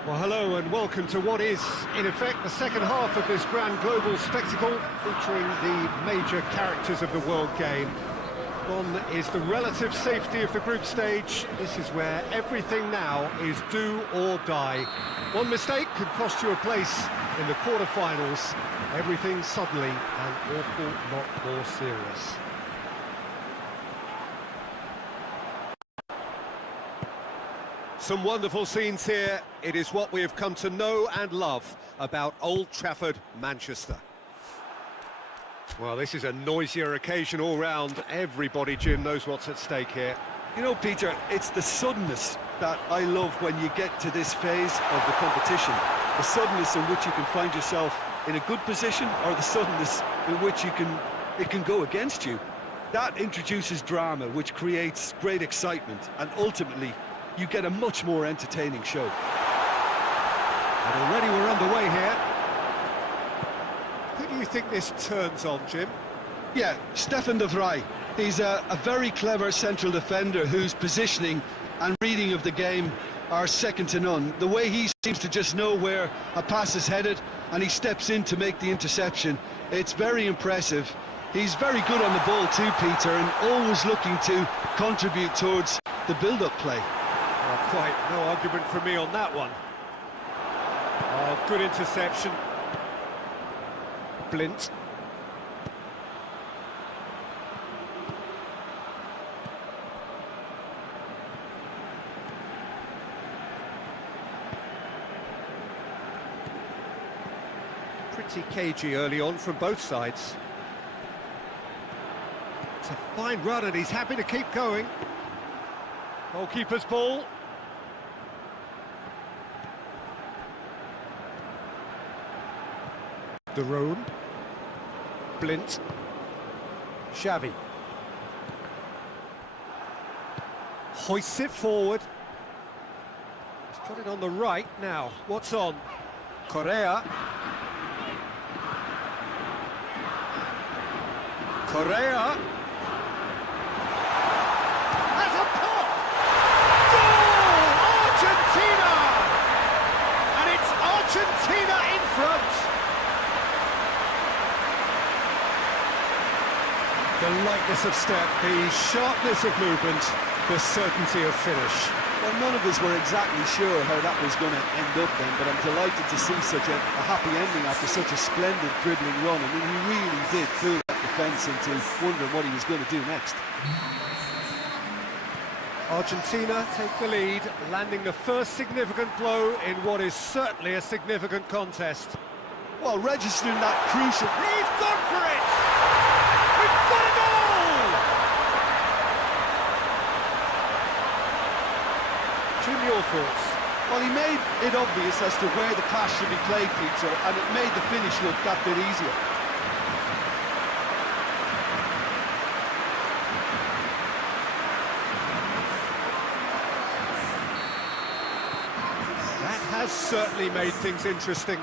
Well, hello and welcome to what is, in effect, the second half of this grand global spectacle featuring the major characters of the world game. One is the relative safety of the group stage. This is where everything now is do or die. One mistake could cost you a place in the quarter-finals. Everything suddenly an awful lot more serious. Some wonderful scenes here. It is what we have come to know and love about Old Trafford, Manchester. Well, this is a noisier occasion all round. Everybody, Jim, knows what's at stake here. You know, Peter, it's the suddenness that I love when you get to this phase of the competition. The suddenness in which you can find yourself in a good position, or the suddenness in which it can go against you. That introduces drama, which creates great excitement, and ultimately you get a much more entertaining show. And already we're underway here. Who do you think this turns on, Jim? Yeah, Stefan de Vrij. He's a very clever central defender whose positioning and reading of the game are second to none. The way he seems to just know where a pass is headed and he steps in to make the interception, it's very impressive. He's very good on the ball too, Peter, and always looking to contribute towards the build-up play. Oh, quite no argument from me on that one. Oh, good interception. Blint. Pretty cagey early on from both sides. It's a fine run and he's happy to keep going. Goalkeeper's ball. De Roon. Blint. Xavi. Hoists it forward. He's put it on the right now. What's on? Correa. Correa. Has a pop! Goal! Argentina! And it's Argentina in front. The lightness of step, the sharpness of movement, the certainty of finish. Well, none of us were exactly sure how that was going to end up then, but I'm delighted to see such a happy ending after such a splendid dribbling run. I mean, he really did fool that defence into wondering what he was going to do next. Argentina take the lead, landing the first significant blow in what is certainly a significant contest. Well, registering that crucial... He's gone for it! We've got a goal! Jim, your thoughts? Well, he made it obvious as to where the pass should be played, Peter, and it made the finish look that bit easier. certainly made things interesting.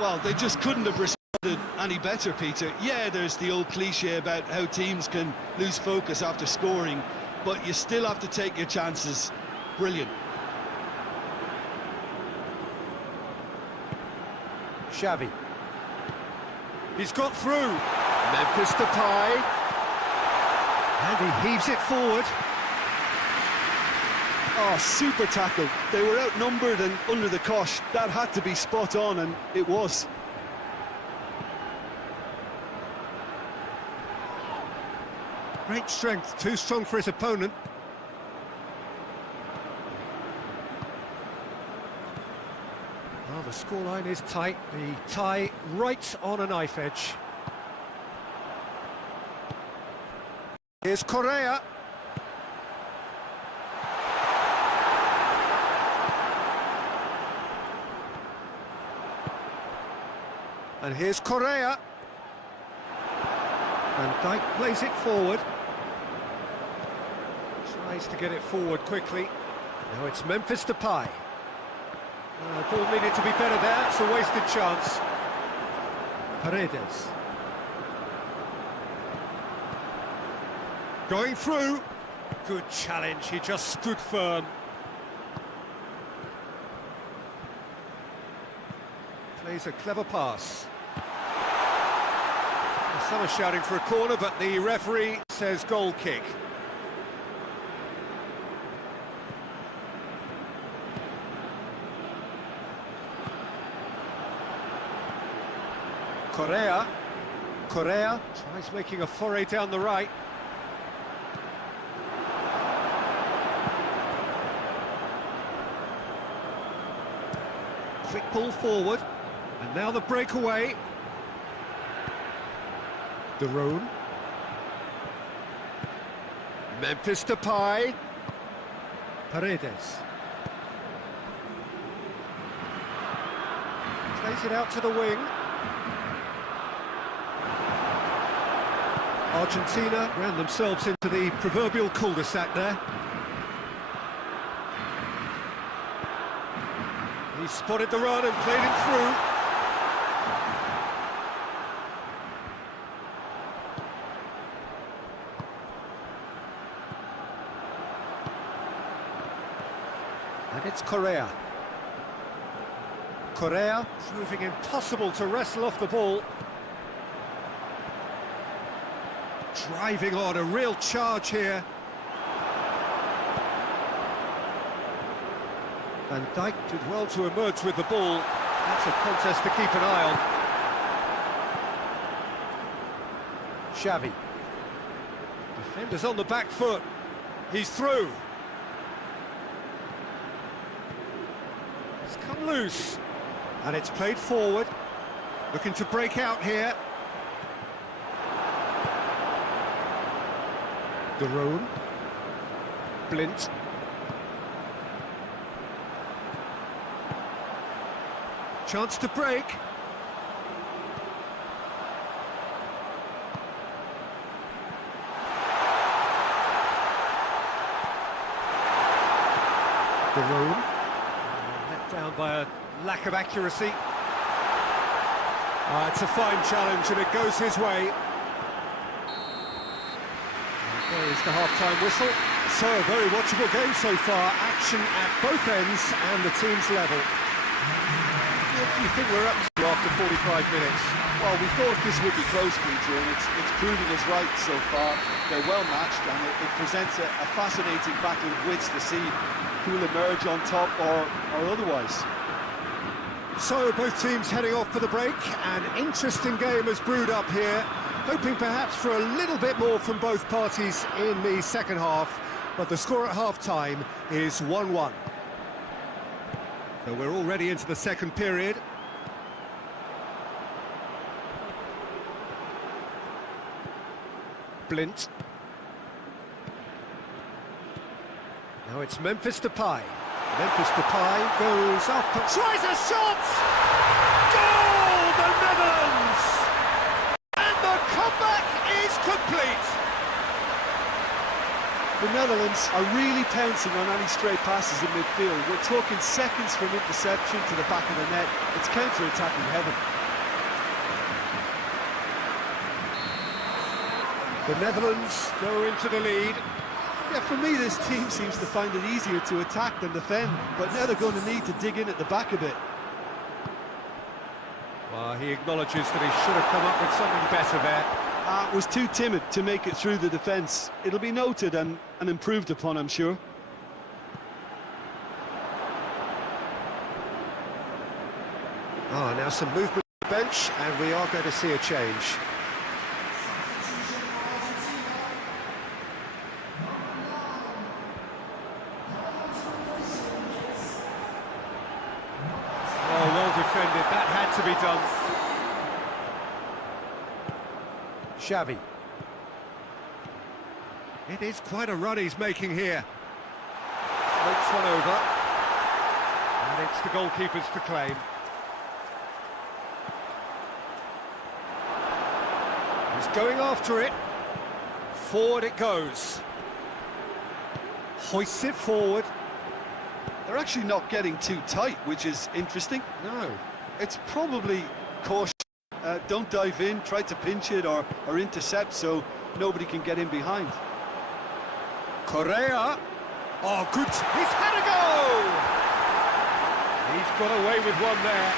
Well, they just couldn't have responded any better, Peter. Yeah, there's the old cliche about how teams can lose focus after scoring, but you still have to take your chances. Brilliant. Xavi. He's got through. Memphis Depay. And he heaves it forward. Oh, super tackle. They were outnumbered and under the cosh. That had to be spot on, and it was. Great strength, too strong for his opponent. Well, the scoreline is tight. The tie right on a knife edge. Here's Correa. And here's Correa. Van Dijk plays it forward. Tries to get it forward quickly. Now it's Memphis Depay. Ball needed to be better there. It's a wasted chance. Paredes. Going through. Good challenge. He just stood firm. Plays a clever pass. Some are shouting for a corner, but the referee says goal kick. Correa. Correa tries making a foray down the right. Quick ball forward. And now the breakaway. De Roon. Memphis Depay. Paredes. Plays it out to the wing. Argentina ran themselves into the proverbial cul-de-sac there. He spotted the run and played it through. And it's Correa. Correa proving impossible to wrestle off the ball. Driving on, a real charge here. Van Dijk did well to emerge with the ball. That's a contest to keep an eye on. Xavi. Defenders on the back foot. He's through. It's come loose. And it's played forward. Looking to break out here. De Roon. Blint. Chance to break. De Roon. Let down by a lack of accuracy. It's a fine challenge and it goes his way. There is the half-time whistle. So, a very watchable game so far. Action at both ends and the team's level. What do you think we're up to after 45 minutes? Well, we thought this would be close, Peter, and it's proving us right so far. They're well matched, and it presents a fascinating battle of wits to see who will emerge on top or otherwise. So, both teams heading off for the break. An interesting game has brewed up here, hoping perhaps for a little bit more from both parties in the second half, but the score at half-time is 1-1. So we're already into the second period. Blint. Now it's Memphis Depay. Memphis Depay goes up and tries a shot! Goal, the Netherlands! And the comeback is complete! The Netherlands are really pouncing on any stray passes in midfield. We're talking seconds from interception to the back of the net. It's counter-attacking heaven. The Netherlands go into the lead. Yeah, for me, this team seems to find it easier to attack than defend, but now they're going to need to dig in at the back a bit. Well, he acknowledges that he should have come up with something better there. Was too timid to make it through the defence. It'll be noted and improved upon, I'm sure. Now some movement on the bench, and we are going to see a change. Oh, well defended. That had to be done. Xavi. It is quite a run he's making here. Floats one over. And it's the goalkeeper's to claim. He's going after it. Forward it goes. Hoists it forward. They're actually not getting too tight, which is interesting. No. It's probably caution. Don't dive in, try to pinch it or intercept so nobody can get in behind. Correa. Oh, good. He's had a go! He's got away with one there.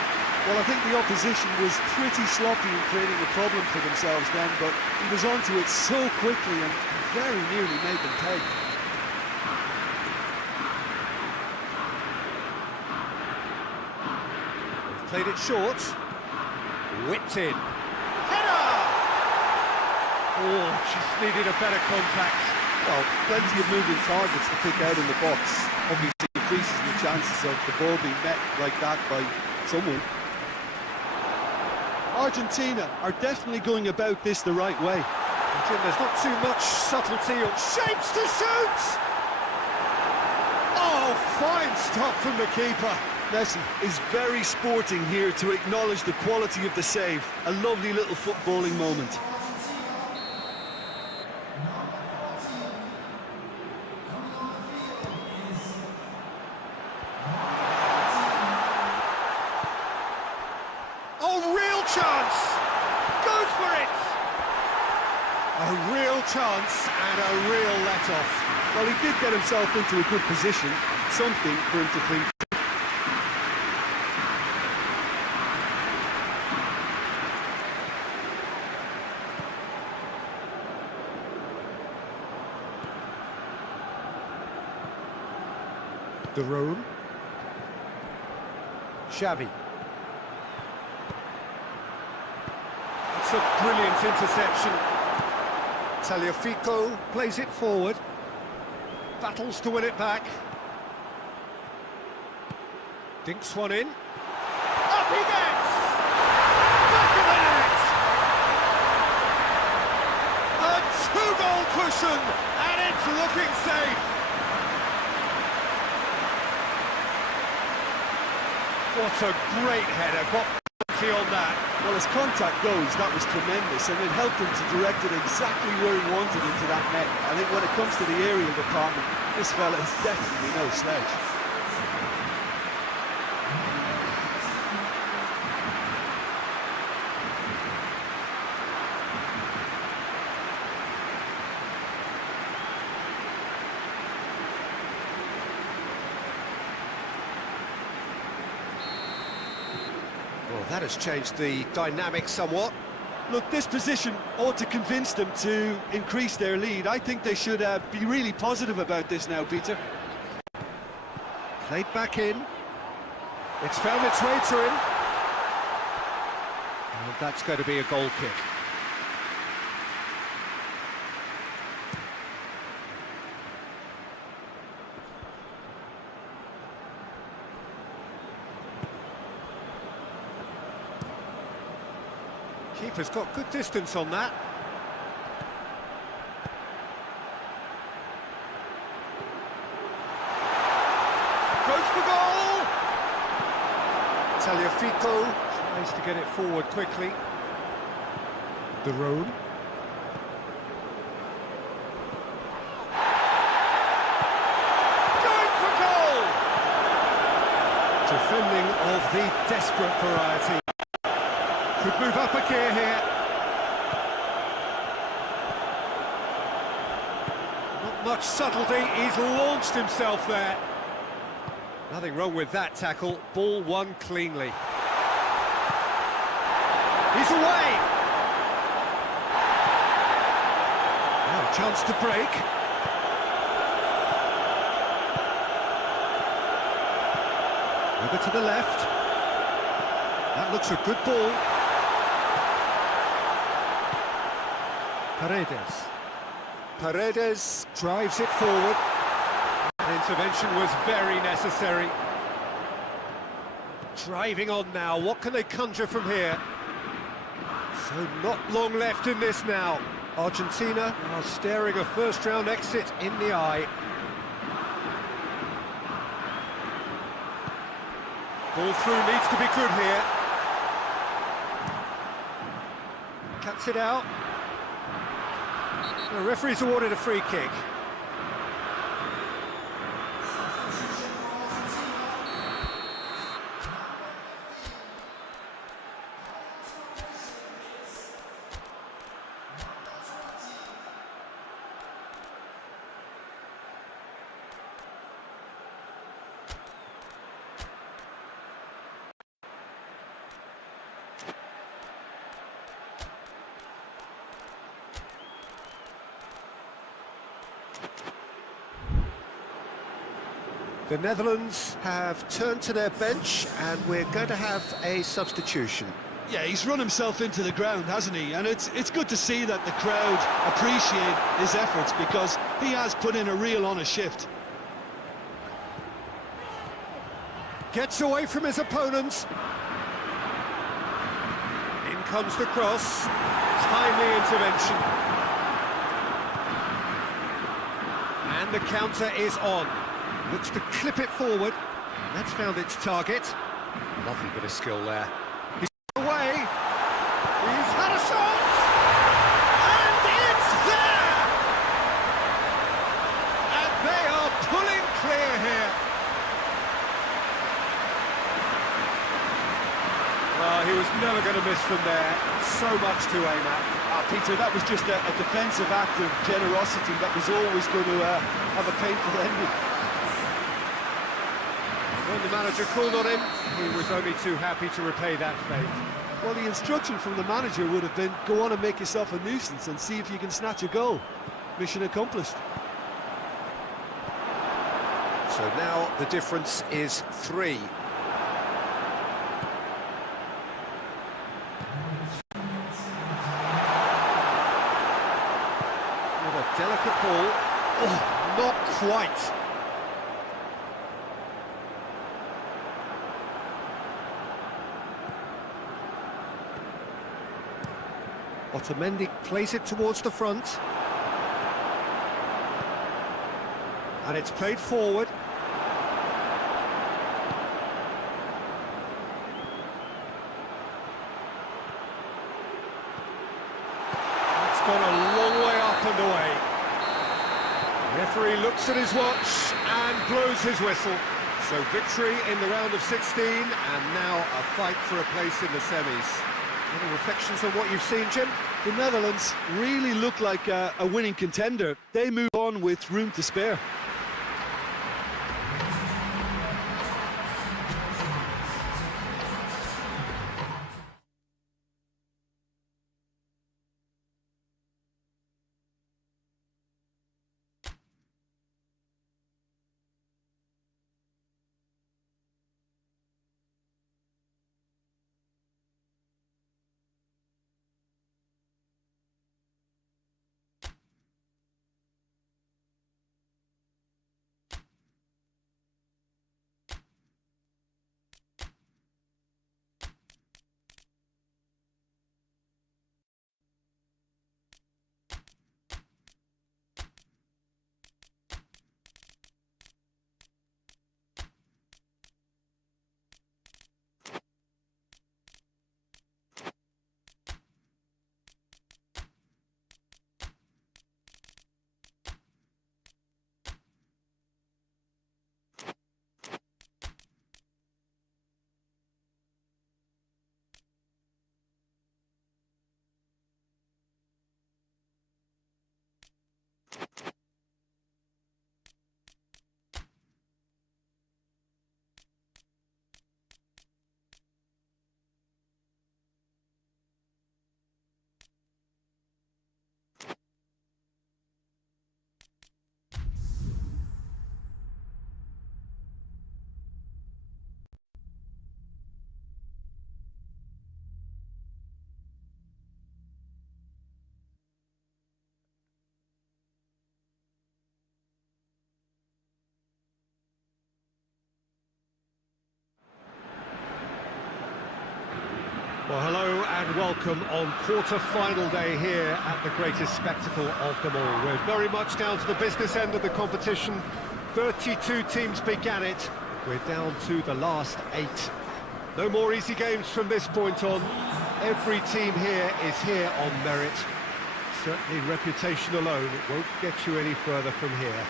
Well, I think the opposition was pretty sloppy in creating a problem for themselves then, but he was onto it so quickly and very nearly made them pay. They've played it short. Whipped in. Header! Oh, just needed a better contact. Well, plenty of moving targets to pick out in the box. Obviously increases the chances of the ball being met like that by someone. Argentina are definitely going about this the right way. Jim, there's not too much subtlety or shapes to shoot! Oh, fine stop from the keeper. Messi is very sporting here to acknowledge the quality of the save. A lovely little footballing moment. Oh, real chance! Goes for it! A real chance and a real let-off. Well, he did get himself into a good position. Something for him to cling to. De Roon. Xavi. It's a brilliant interception. Tagliafico plays it forward. Battles to win it back. Dinks one in. Up he gets! Back of the net! A two-goal cushion, and it's looking safe. What a great header, got plenty on that. Well, as contact goes, that was tremendous, and it helped him to direct it exactly where he wanted into that net. I think when it comes to the aerial department, this fella is definitely no slouch. Well, that has changed the dynamic somewhat. Look, this position ought to convince them to increase their lead. I think they should be really positive about this now, Peter. Played back in. It's found its way to him. And that's going to be a goal kick. Keeper's got good distance on that. Goes for goal! Tagliafico tries to get it forward quickly. De Roon. of the desperate variety. Could move up a gear here. Not much subtlety, he's launched himself there. Nothing wrong with that tackle, ball won cleanly. He's away! Now a chance to break. Over to the left. That looks a good ball. Paredes drives it forward. That intervention was very necessary. Driving on now, what can they conjure from here? So not long left in this now. Argentina are staring a first-round exit in the eye. Ball through needs to be good here. Cuts it out. The referee's awarded a free kick. The Netherlands have turned to their bench and we're going to have a substitution. Yeah, he's run himself into the ground, hasn't he? And it's good to see that the crowd appreciate his efforts because he has put in a real honest shift. Gets away from his opponents. In comes the cross. Timely intervention. And the counter is on. Looks to clip it forward. That's found its target. Lovely bit of skill there. He's away. He's had a shot. And it's there. And they are pulling clear here. Well, he was never going to miss from there. So much to aim at. Peter, that was just a defensive act of generosity that was always going to have a painful ending. When the manager called on him, he was only too happy to repay that favour. Well, the instruction from the manager would have been, go on and make yourself a nuisance and see if you can snatch a goal. Mission accomplished. So now the difference is 3. With a delicate ball. Oh, not quite. Otamendi plays it towards the front. And it's played forward. It's gone a long way up and away. Referee looks at his watch and blows his whistle. So victory in the round of 16 and now a fight for a place in the semis. Any reflections on what you've seen, Jim? The Netherlands really look like a winning contender. They move on with room to spare. Well, hello and welcome on quarter-final day here at the greatest spectacle of them all. We're very much down to the business end of the competition. 32 teams began it. We're down to the last 8. No more easy games from this point on. Every team here is here on merit. Certainly reputation alone won't get you any further from here.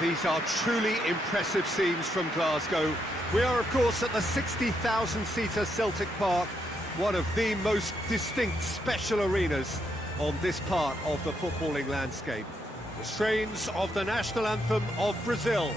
These are truly impressive scenes from Glasgow. We are, of course, at the 60,000-seater Celtic Park, one of the most distinct special arenas on this part of the footballing landscape. The strains of the national anthem of Brazil.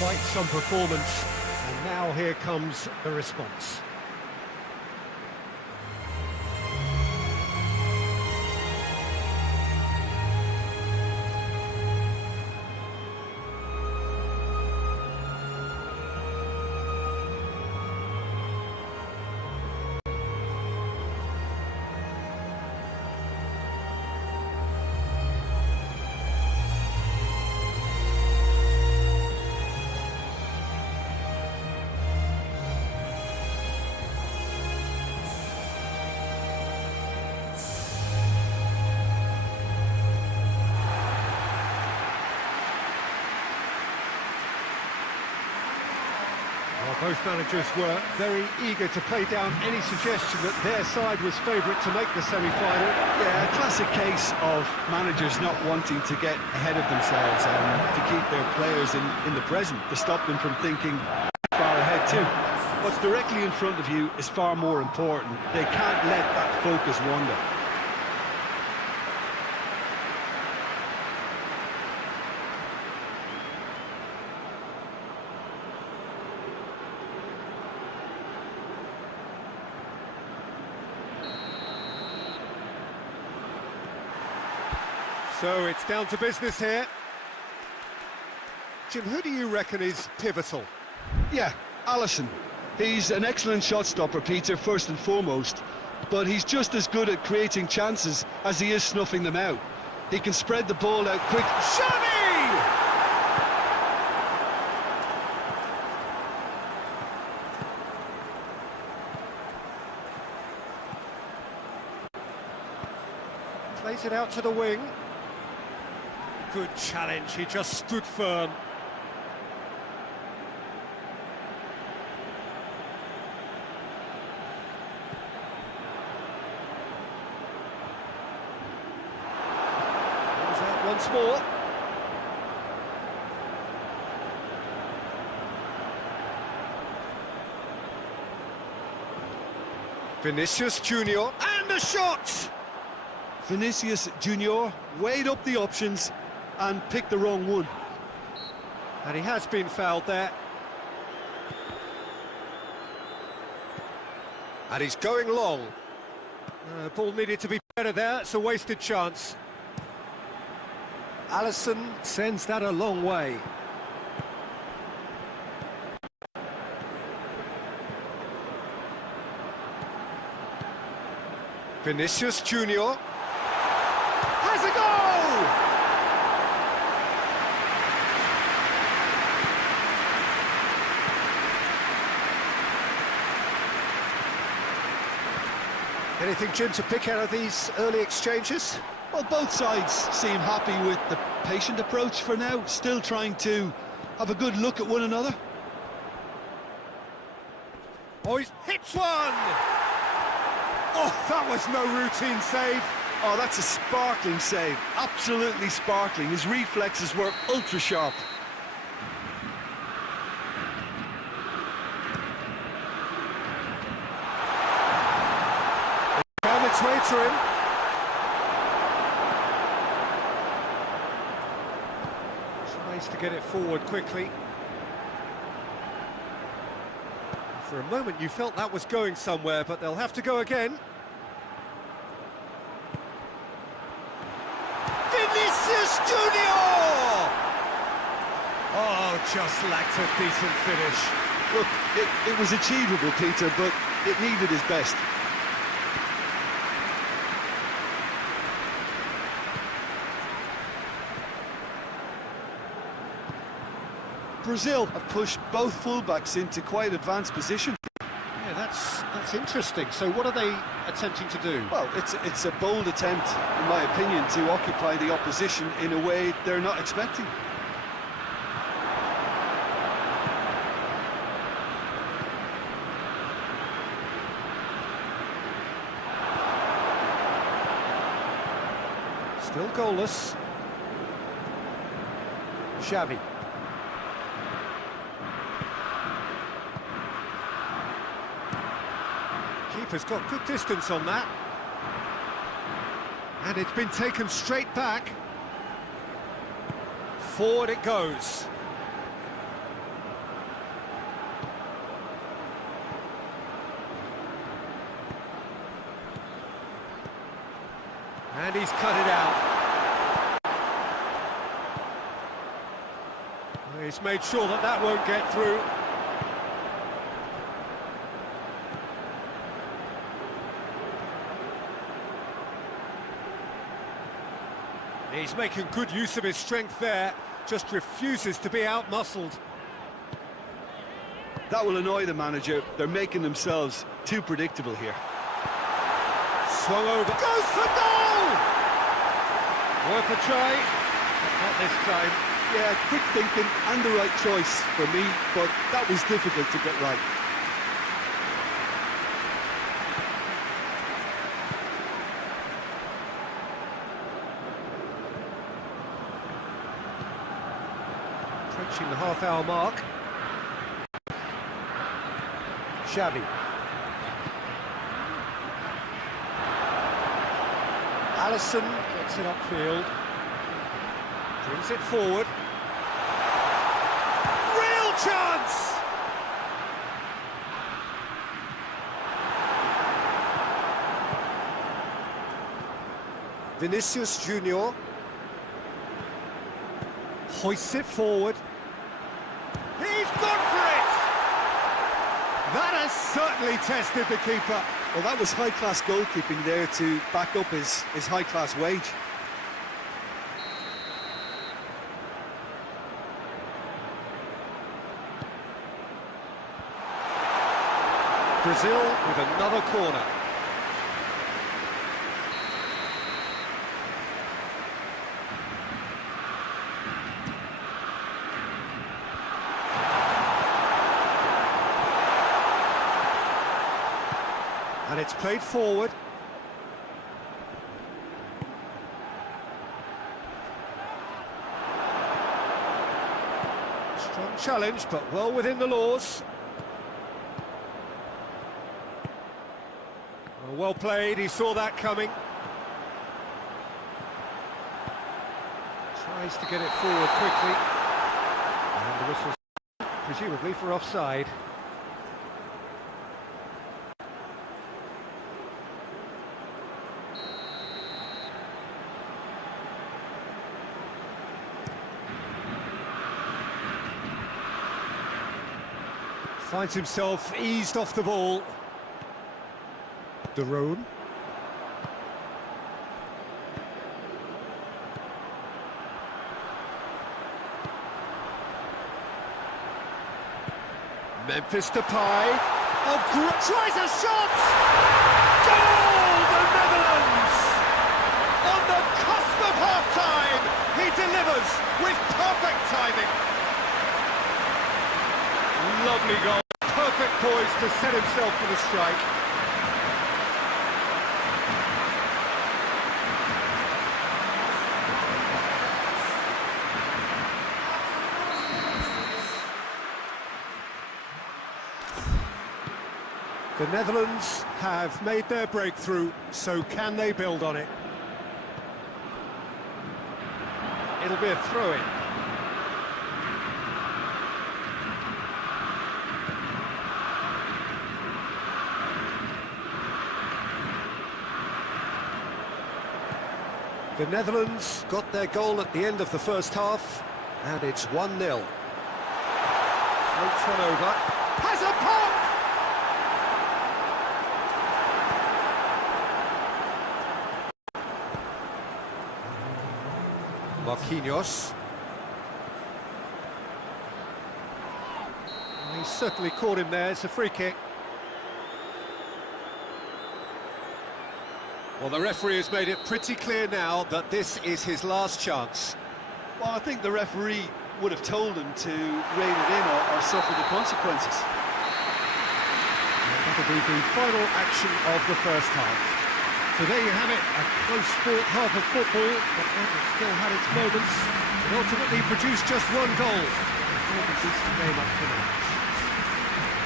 Quite some performance, and now here comes the response. Well, both managers were very eager to play down any suggestion that their side was favourite to make the semi-final. Yeah, a classic case of managers not wanting to get ahead of themselves and to keep their players in the present, to stop them from thinking far ahead too. What's directly in front of you is far more important. They can't let that focus wander. So it's down to business here. Jim, who do you reckon is pivotal? Yeah, Alisson. He's an excellent shot stopper, Peter, first and foremost, but he's just as good at creating chances as he is snuffing them out. He can spread the ball out quick. Xavi! Plays it out to the wing. Good challenge, he just stood firm. Comes out once more. Vinicius Junior, and the shot! Vinicius Junior weighed up the options and picked the wrong one. And he has been fouled there. And he's going long. Ball needed to be better there, it's a wasted chance. Alisson sends that a long way. Vinicius Junior has a goal! Anything, Jim, to pick out of these early exchanges? Well, both sides seem happy with the patient approach for now, still trying to have a good look at one another. Oh, he hits one! Oh, that was no routine save. Oh, that's a sparkling save, absolutely sparkling. His reflexes were ultra-sharp. Found its way to him. Tries to get it forward quickly. For a moment you felt that was going somewhere, but they'll have to go again. Vinicius Junior! Oh, just lacked a decent finish. Look, it was achievable, Peter, but it needed his best. Brazil have pushed both fullbacks into quite advanced position. Yeah, that's interesting. So what are they attempting to do? Well, it's a bold attempt, in my opinion, to occupy the opposition in a way they're not expecting. Still goalless. Xavi. Keeper's got good distance on that. And it's been taken straight back. Forward it goes. And he's cut it out. He's made sure that that won't get through. He's making good use of his strength there, just refuses to be out-muscled. That will annoy the manager. They're making themselves too predictable here. Swung over, goes for goal! Worth a try, but not this time. Yeah, quick thinking and the right choice for me, but that was difficult to get right. Approaching the half-hour mark. Xavi. Alisson gets it upfield. Brings it forward. Real chance! Vinicius Junior hoists it forward. He's gone for it! That has certainly tested the keeper. Well, that was high-class goalkeeping there to back up his high-class wage. Brazil with another corner. And it's played forward. Strong challenge, but well within the laws. Well played, he saw that coming. Tries to get it forward quickly. And the whistle's presumably for offside. Finds himself eased off the ball. De Roon. Memphis Depay. Oh, tries a shot! Goal, the Netherlands! On the cusp of half-time, he delivers with perfect timing. Lovely goal. Perfect poise to set himself for the strike. The Netherlands have made their breakthrough, so can they build on it? It'll be a throw-in. The Netherlands got their goal at the end of the first half, and it's 1-0. Floats one over. Has a pop! Marquinhos. He certainly caught him there. It's a free kick. Well, the referee has made it pretty clear now that this is his last chance. Well, I think the referee would have told him to rein it in or suffer the consequences. And that'll be the final action of the first half. So there you have it, a close fought half of football, but one that still had its moments. It ultimately produced just one goal. This game up to now.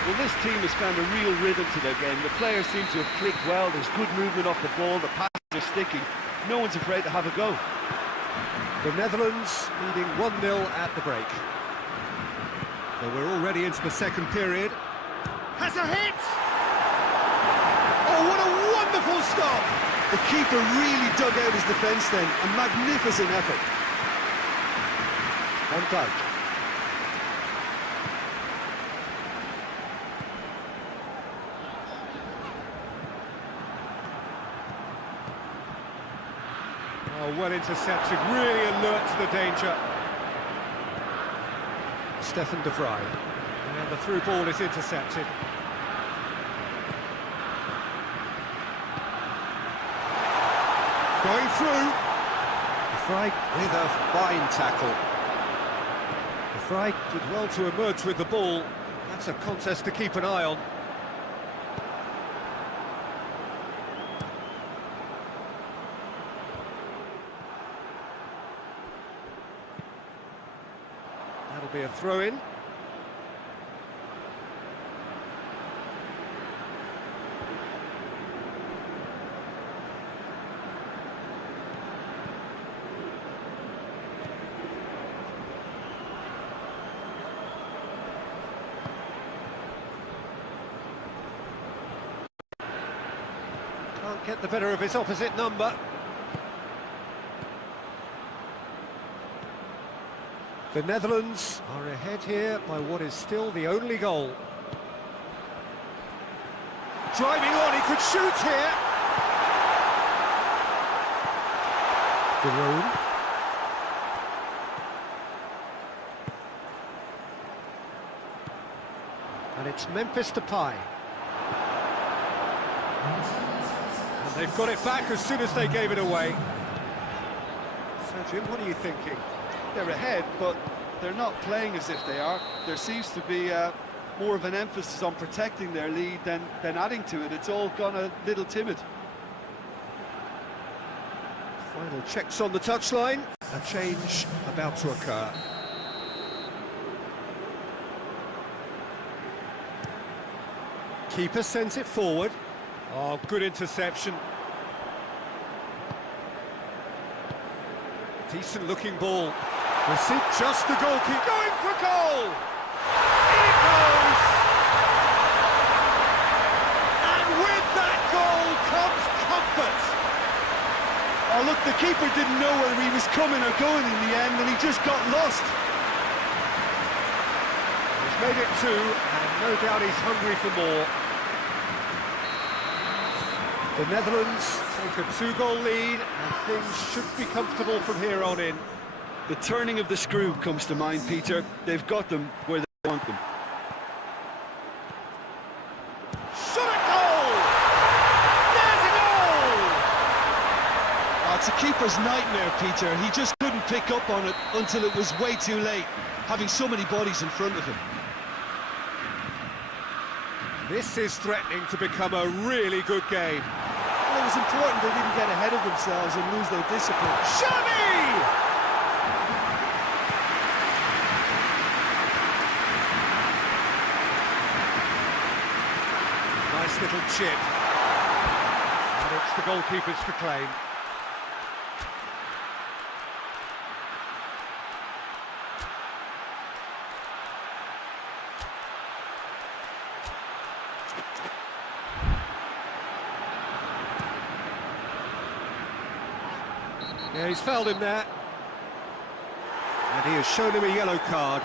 Well, this team has found a real rhythm to their game. The players seem to have clicked well. There's good movement off the ball. The passes are sticking. No one's afraid to have a go. The Netherlands leading 1-0 at the break. So we're already into the second period. Has a hit! Oh, what a wonderful stop! The keeper really dug out his defence then. A magnificent effort. Van Dijk. Oh, well intercepted, really alert to the danger. Stefan de Vrij. And the through ball is intercepted. Going through. De Vrij with a fine tackle. De Vrij did well to emerge with the ball. That's a contest to keep an eye on. That'll be a throw-in. Can't get the better of his opposite number. The Netherlands are ahead here by what is still the only goal. Driving on, he could shoot here. De Roon. And it's Memphis Depay. And they've got it back as soon as they gave it away. So, Jim, what are you thinking? They're ahead, but they're not playing as if they are. There seems to be more of an emphasis on protecting their lead than adding to it. It's all gone a little timid. Final checks on the touchline. A change about to occur. Keeper sends it forward. Oh, good interception. Decent looking ball. Received just the goalkeeper. Going for goal! In it goes! And with that goal comes comfort. Oh, look, the keeper didn't know whether he was coming or going in the end, and he just got lost. He's made it two, and no doubt he's hungry for more. The Netherlands take a two-goal lead, and things should be comfortable from here on in. The turning of the screw comes to mind, Peter. They've got them where they want them. Shot a goal! There's a goal! Oh, it's a keeper's nightmare, Peter. He just couldn't pick up on it until it was way too late, having so many bodies in front of him. This is threatening to become a really good game. Well, it was important they didn't get ahead of themselves and lose their discipline. Xavi! Nice little chip. And it's the goalkeeper's to claim. Yeah, he's fouled him there. And he has shown him a yellow card.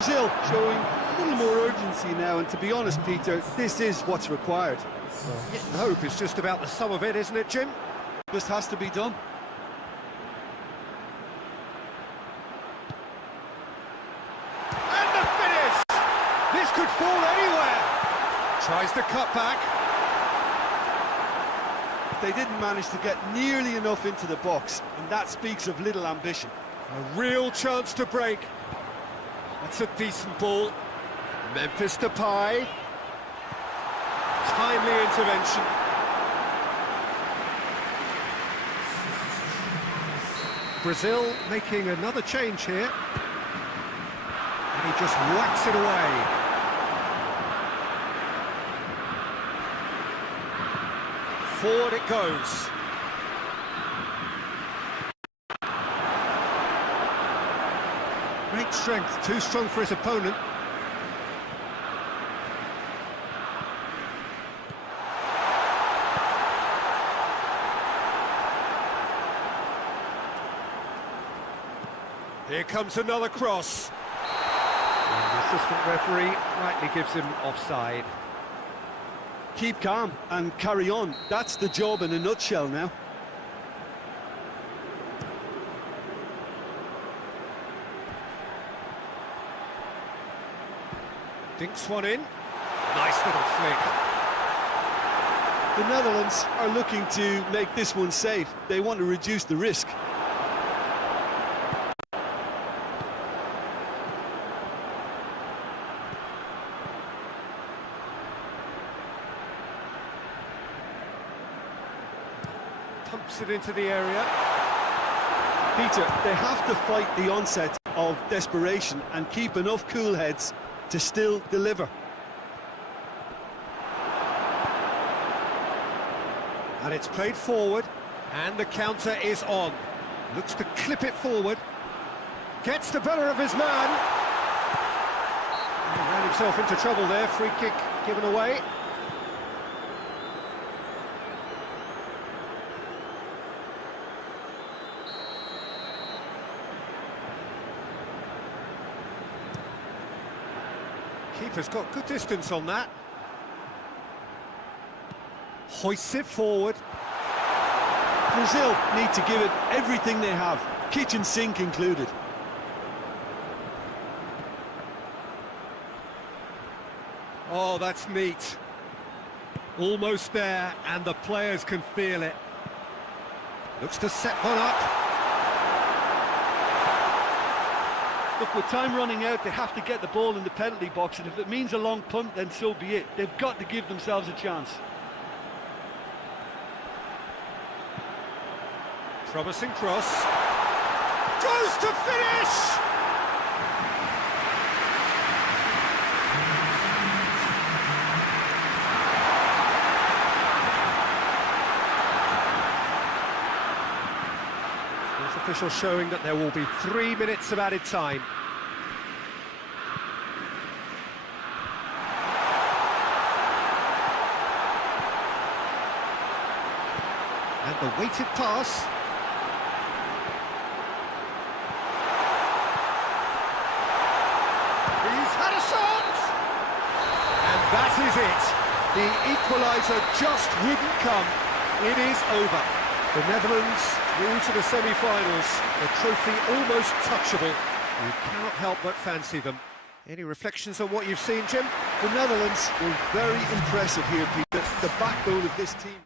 Brazil showing a little more urgency now, and to be honest, Peter, this is what's required. Well, hitting hope is just about the sum of it, isn't it, Jim? Just has to be done. And the finish! This could fall anywhere! Tries the cut back. They didn't manage to get nearly enough into the box, and that speaks of little ambition. A real chance to break. That's a decent ball. Memphis Depay. Timely intervention. Brazil making another change here. And he just whacks it away. Forward it goes. Great strength, too strong for his opponent. Here comes another cross. And the assistant referee rightly gives him offside. Keep calm and carry on. That's the job in a nutshell now. Dinks one in. Nice little flick. The Netherlands are looking to make this one safe. They want to reduce the risk. Pumps it into the area. Peter, they have to fight the onset of desperation and keep enough cool heads to still deliver. And it's played forward, and the counter is on. Looks to clip it forward. Gets the better of his man. And ran himself into trouble there. Free kick given away. Keeper's got good distance on that. Hoists it forward. Brazil need to give it everything they have, kitchen sink included. Oh, that's neat. Almost there, and the players can feel it. Looks to set one up. Look, with time running out, they have to get the ball in the penalty box, and if it means a long punt, then so be it. They've got to give themselves a chance. Promising cross. Goes to finish! Fourth official showing that there will be 3 minutes of added time. And the weighted pass. That is it. The equaliser just wouldn't come. It is over. The Netherlands through to the semi-finals. The trophy almost touchable. You cannot help but fancy them. Any reflections on what you've seen, Jim? The Netherlands were very impressive here, Peter. The backbone of this team.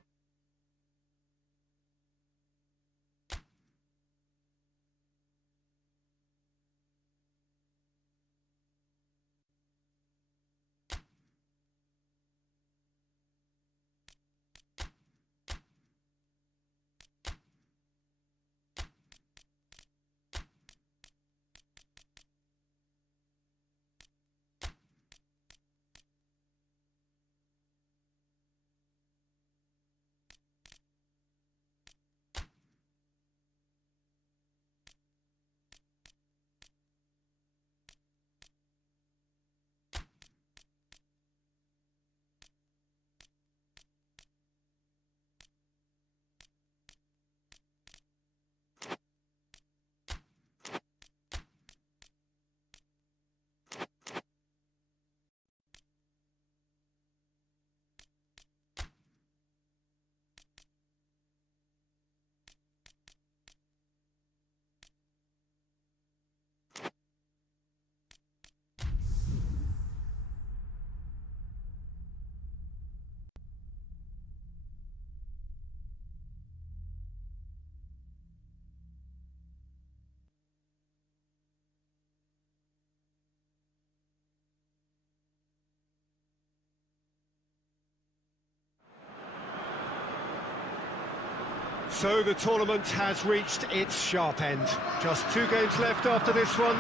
So the tournament has reached its sharp end. Just 2 games left after this one,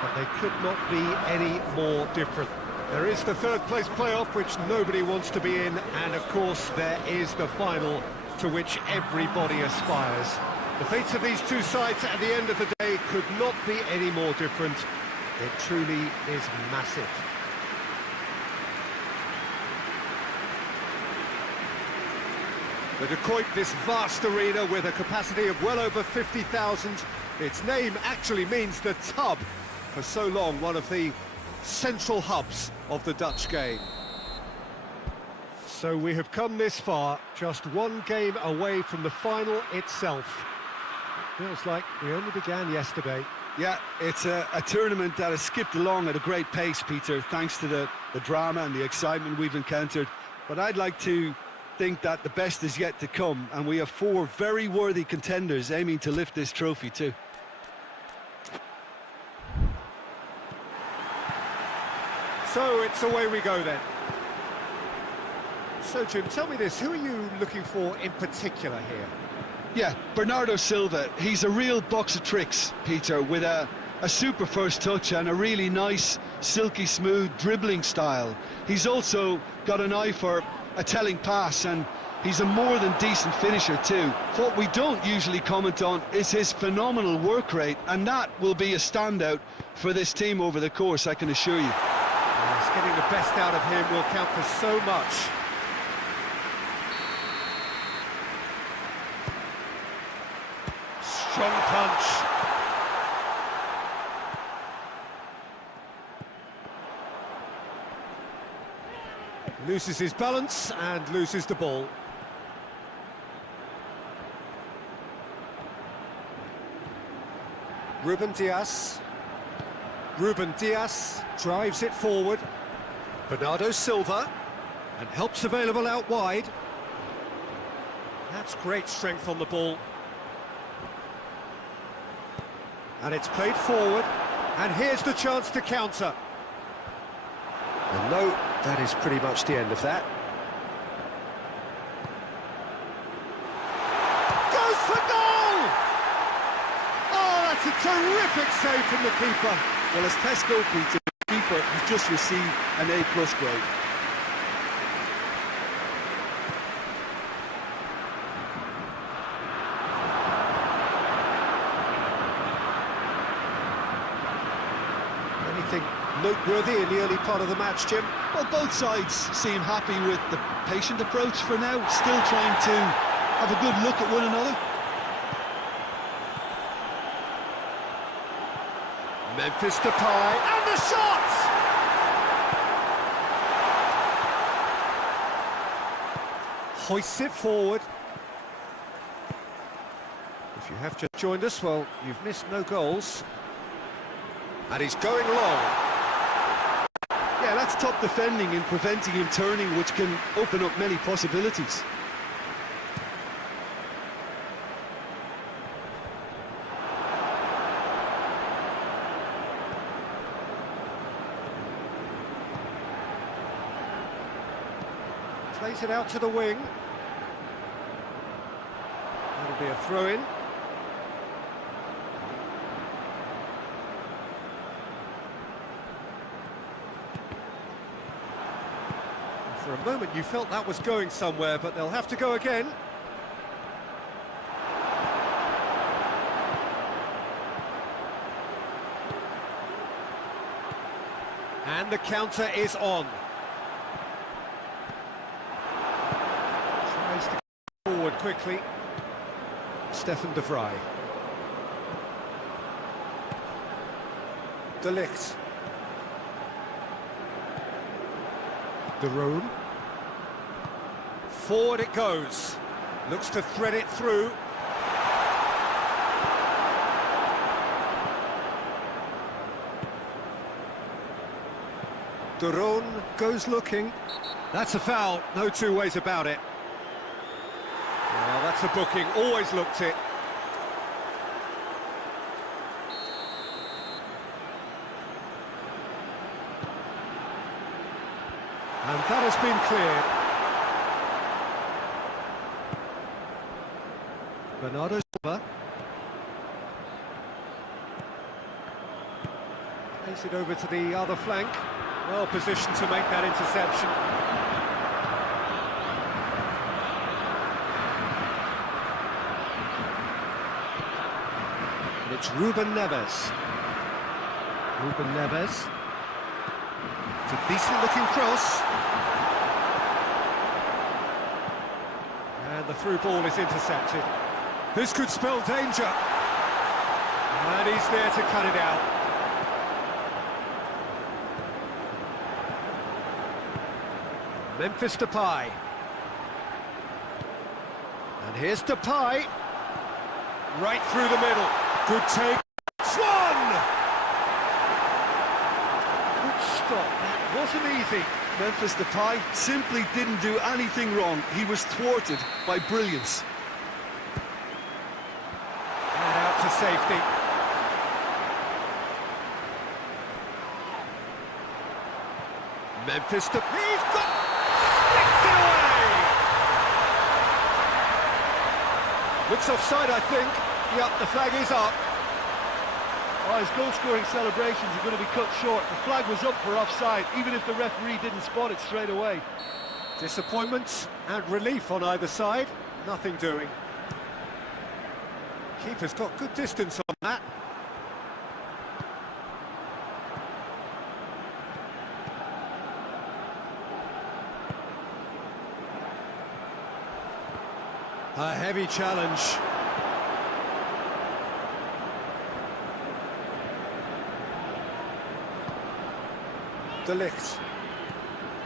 but they could not be any more different. There is the third place playoff, which nobody wants to be in, and of course there is the final to which everybody aspires. The fates of these two sides at the end of the day could not be any more different. It truly is massive. The De Kuip, this vast arena with a capacity of well over 50,000. Its name actually means the tub. For so long, one of the central hubs of the Dutch game. So we have come this far, just 1 game away from the final itself. It feels like we only began yesterday. Yeah, it's a tournament that has skipped along at a great pace, Peter, thanks to the drama and the excitement we've encountered. But I'd like to think that the best is yet to come, and we have 4 very worthy contenders aiming to lift this trophy too. So it's away we go then. So Jim, tell me this, who are you looking for in particular here? Yeah, Bernardo Silva, he's a real box of tricks, Peter, with a super first touch and a really nice, silky smooth dribbling style. He's also got an eye for a telling pass, and he's a more than decent finisher too. What we don't usually comment on is his phenomenal work rate, and that will be a standout for this team over the course, I can assure you. Yes, getting the best out of him will count for so much. Strong punch. Loses his balance and loses the ball. Ruben Dias drives it forward. Bernardo Silva, and help's available out wide. That's great strength on the ball. And it's played forward, and here's the chance to counter. And no, that is pretty much the end of that. Goes for goal! Oh, that's a terrific save from the keeper. Well, as Tesco, Peter, the keeper has just received an A+ grade. Anything noteworthy in the early part of the match, Jim? Well, both sides seem happy with the patient approach for now, still trying to have a good look at one another. Memphis Depay, and the shot! Hoists it forward. If you have just joined us, well, you've missed no goals. And he's going long. Yeah, that's top defending and preventing him turning, which can open up many possibilities. Plays it out to the wing. That'll be a throw-in. For a moment you felt that was going somewhere, but they'll have to go again. And the counter is on. Tries to go forward quickly. Stefan de Vrij. De Ligt. De Roon. Forward it goes. Looks to thread it through. De Roon goes looking. That's a foul, no two ways about it. Well, that's a booking, always looked it. And that has been cleared. Bernardo Silva. Plays it over to the other flank. Well positioned to make that interception. And it's Ruben Neves. Ruben Neves. It's a decent-looking cross. And the through ball is intercepted. This could spell danger. And he's there to cut it out. Memphis Depay. And here's Depay. Right through the middle. Good take. It's one! Good stop. That wasn't easy. Memphis Depay simply didn't do anything wrong. He was thwarted by brilliance. And out to safety. Memphis Depay. He's got... Sticks it away! Looks offside, I think. Yep, the flag is up. Oh, his goal-scoring celebrations are going to be cut short. The flag was up for offside, even if the referee didn't spot it straight away. Disappointment and relief on either side. Nothing doing. Keeper's got good distance on that. A heavy challenge. De Ligt.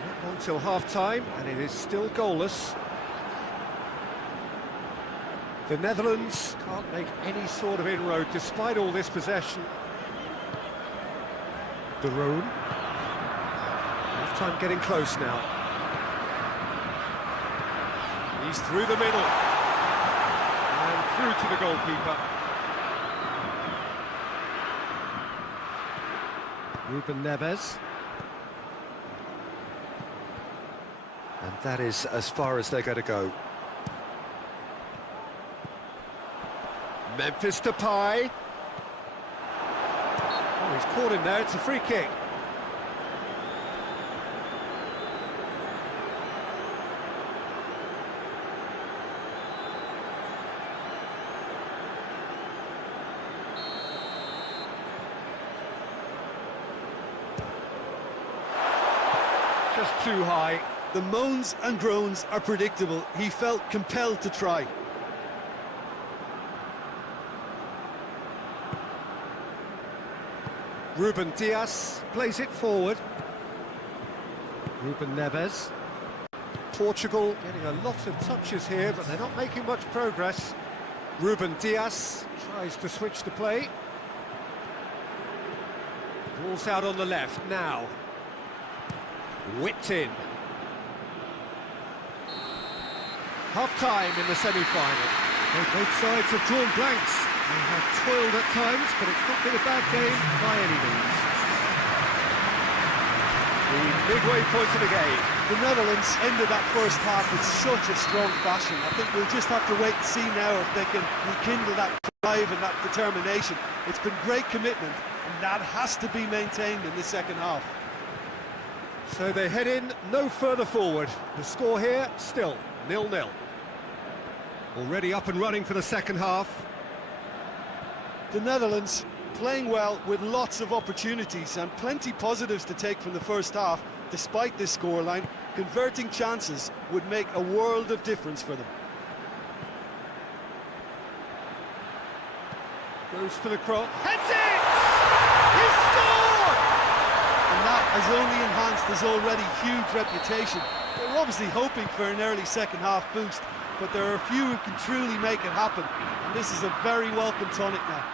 Not long till half-time, and it is still goalless. The Netherlands can't make any sort of inroad despite all this possession. De Roon. Half-time getting close now. He's through the middle. And through to the goalkeeper. Ruben Neves. And that is as far as they're going to go. Memphis Depay. Oh, he's caught him there, it's a free kick. Just too high. The moans and groans are predictable. He felt compelled to try. Ruben Dias plays it forward. Ruben Neves. Portugal getting a lot of touches here, but they're not making much progress. Ruben Dias tries to switch the play. Ball's out on the left now. Whipped in. Half-time in the semi-final. Both sides have drawn blanks. They have toiled at times, but it's not been a bad game by any means. The midway point of the game. The Netherlands ended that first half in such a strong fashion. I think we'll just have to wait and see now if they can rekindle that drive and that determination. It's been great commitment, and that has to be maintained in the second half. So they head in no further forward. The score here, still 0-0. Already up and running for the second half. The Netherlands playing well with lots of opportunities and plenty positives to take from the first half. Despite this scoreline, converting chances would make a world of difference for them. Goes for the cross. Heads it! He scored! And that has only enhanced his already huge reputation. They're obviously hoping for an early second half boost, but there are a few who can truly make it happen, and this is a very welcome tonic now.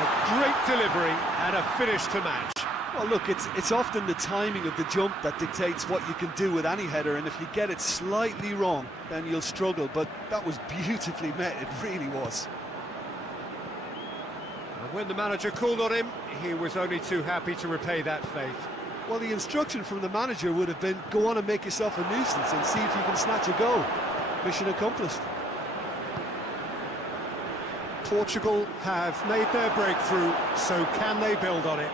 A great delivery and a finish to match. Well, look, it's often the timing of the jump that dictates what you can do with any header, and if you get it slightly wrong, then you'll struggle, but that was beautifully met, it really was. And when the manager called on him, he was only too happy to repay that faith. Well, the instruction from the manager would have been, go on and make yourself a nuisance and see if you can snatch a goal. Mission accomplished. Portugal have made their breakthrough, so can they build on it?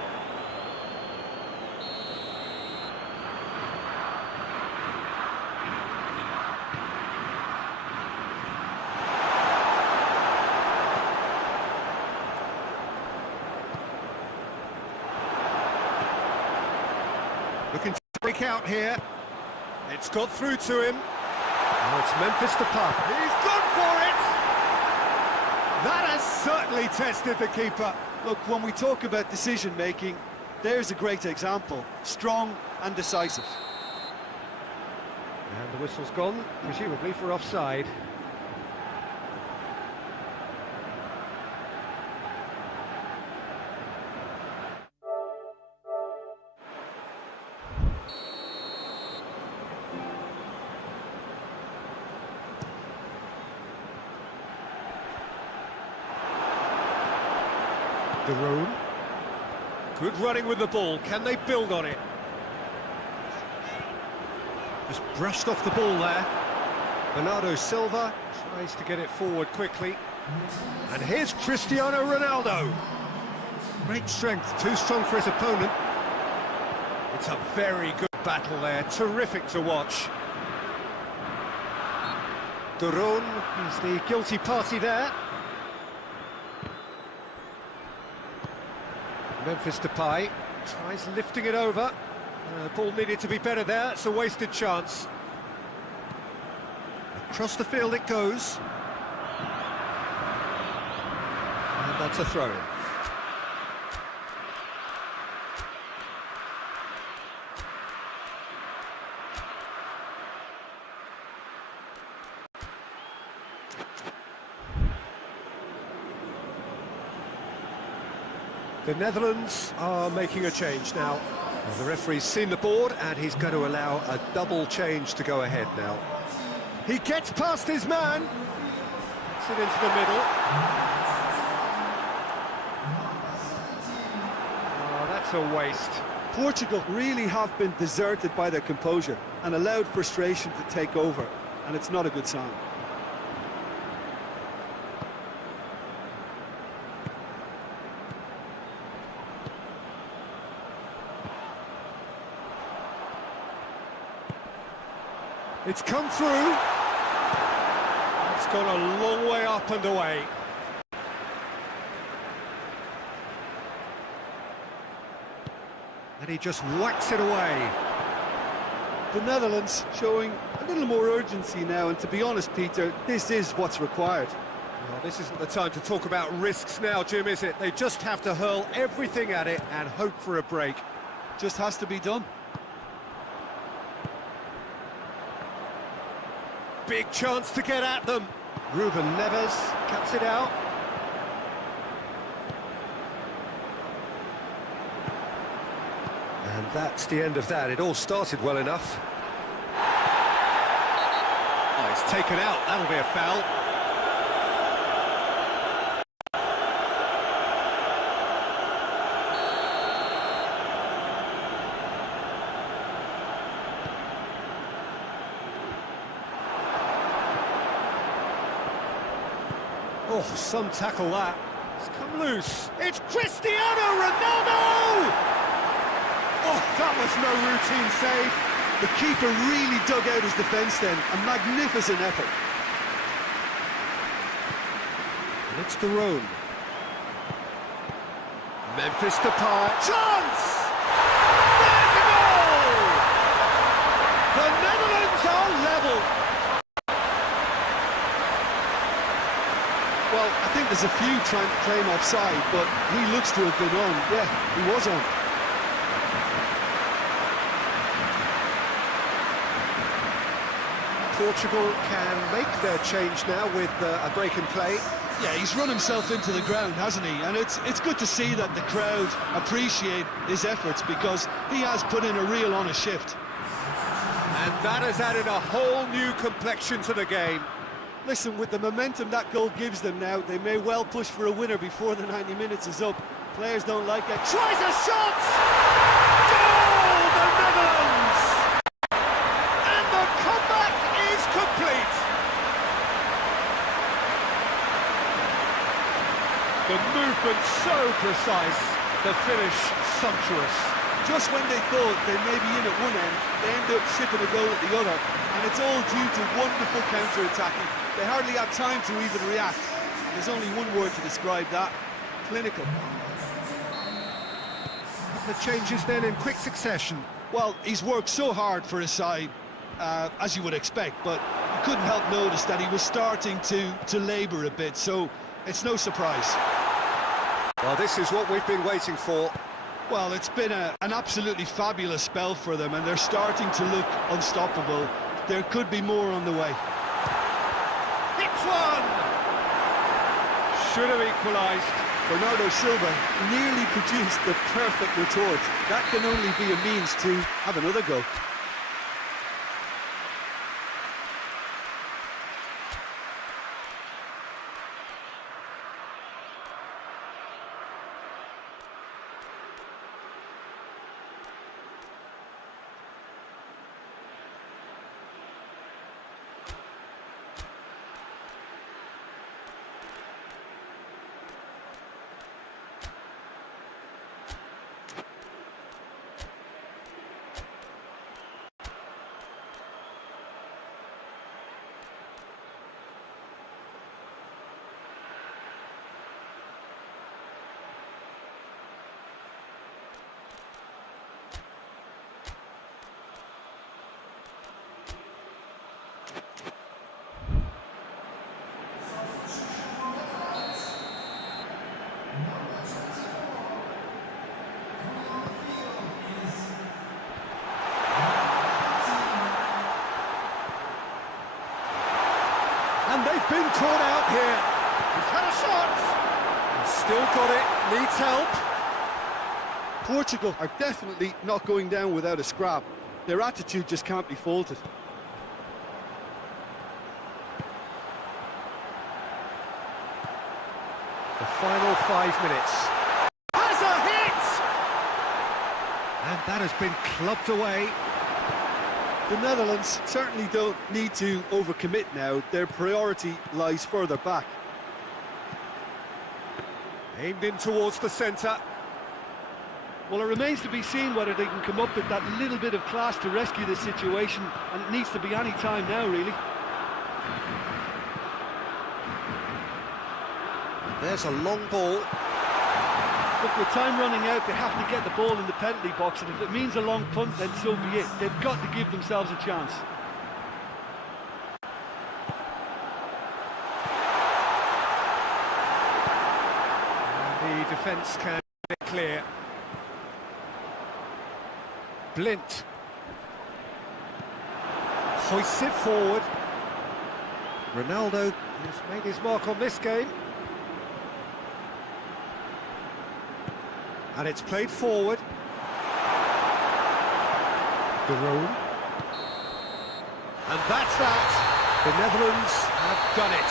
Looking to break out here. It's got through to him. Now it's Memphis Depay. He's gone for it! That has certainly tested the keeper. Look, when we talk about decision-making, there's a great example. Strong and decisive. And the whistle's gone, presumably for offside. Daroon. Good running with the ball. Can they build on it? Just brushed off the ball there. Bernardo Silva tries to get it forward quickly. And here's Cristiano Ronaldo. Great strength, too strong for his opponent. It's a very good battle there, terrific to watch. Daroon is the guilty party there. Memphis Depay tries lifting it over. The ball needed to be better there, it's a wasted chance. Across the field it goes. And that's a throw-in. The Netherlands are making a change now. Well, the referee's seen the board and he's going to allow a double change to go ahead now. He gets past his man. Gets it into the middle. Oh, that's a waste. Portugal really have been deserted by their composure and allowed frustration to take over, and it's not a good sign. It's come through. It's gone a long way up and away. And he just whacks it away. The Netherlands showing a little more urgency now, and to be honest, Peter, this is what's required. Well, this isn't the time to talk about risks now, Jim, is it? They just have to hurl everything at it and hope for a break. Just has to be done. Big chance to get at them. Ruben Neves cuts it out. And that's the end of that. It all started well enough. Oh, it's taken out. That'll be a foul. Oh, some tackle that. It's come loose. It's Cristiano Ronaldo! Oh, that was no routine save. The keeper really dug out his defence then. A magnificent effort. And it's Daroon. Memphis Depay. Chance! There's a goal! The Netherlands are level. Well, I think there's a few trying to claim offside, but he looks to have been on. Yeah, he was on. Portugal can make their change now with a break in play. Yeah, he's run himself into the ground, hasn't he? And it's good to see that the crowd appreciate his efforts, because he has put in a real honest shift. And that has added a whole new complexion to the game. Listen, with the momentum that goal gives them now, they may well push for a winner before the 90 minutes is up. Players don't like it. Tries a shot! Goal! The Netherlands! And the comeback is complete! movement so precise, the finish sumptuous. Just when they thought they may be in at one end, they end up shipping a goal at the other, and it's all due to wonderful counter-attacking. They hardly had time to even react. There's only one word to describe that: clinical. The changes then in quick succession. Well, he's worked so hard for his side, as you would expect, but you couldn't help notice that he was starting to labour a bit, so it's no surprise. Well, this is what we've been waiting for. Well, it's been an absolutely fabulous spell for them, and they're starting to look unstoppable. There could be more on the way. Hits one! Should have equalised. Bernardo Silva nearly produced the perfect retort. That can only be a means to have another go. And they've been caught out here. He's had a shot. He's still got it, needs help. Portugal are definitely not going down without a scrap. Their attitude just can't be faulted. The final 5 minutes. Has a hit! And that has been clubbed away. The Netherlands certainly don't need to overcommit now. Their priority lies further back. Aimed in towards the centre. Well, it remains to be seen whether they can come up with that little bit of class to rescue the situation, and it needs to be any time now, really. There's a long ball. Look, with time running out, they have to get the ball in the penalty box, and if it means a long punt, then so be it. They've got to give themselves a chance. And the defence can get clear. Blint hoists it forward. Ronaldo has made his mark on this game. And it's played forward. De Roon. And that's that. The Netherlands have done it.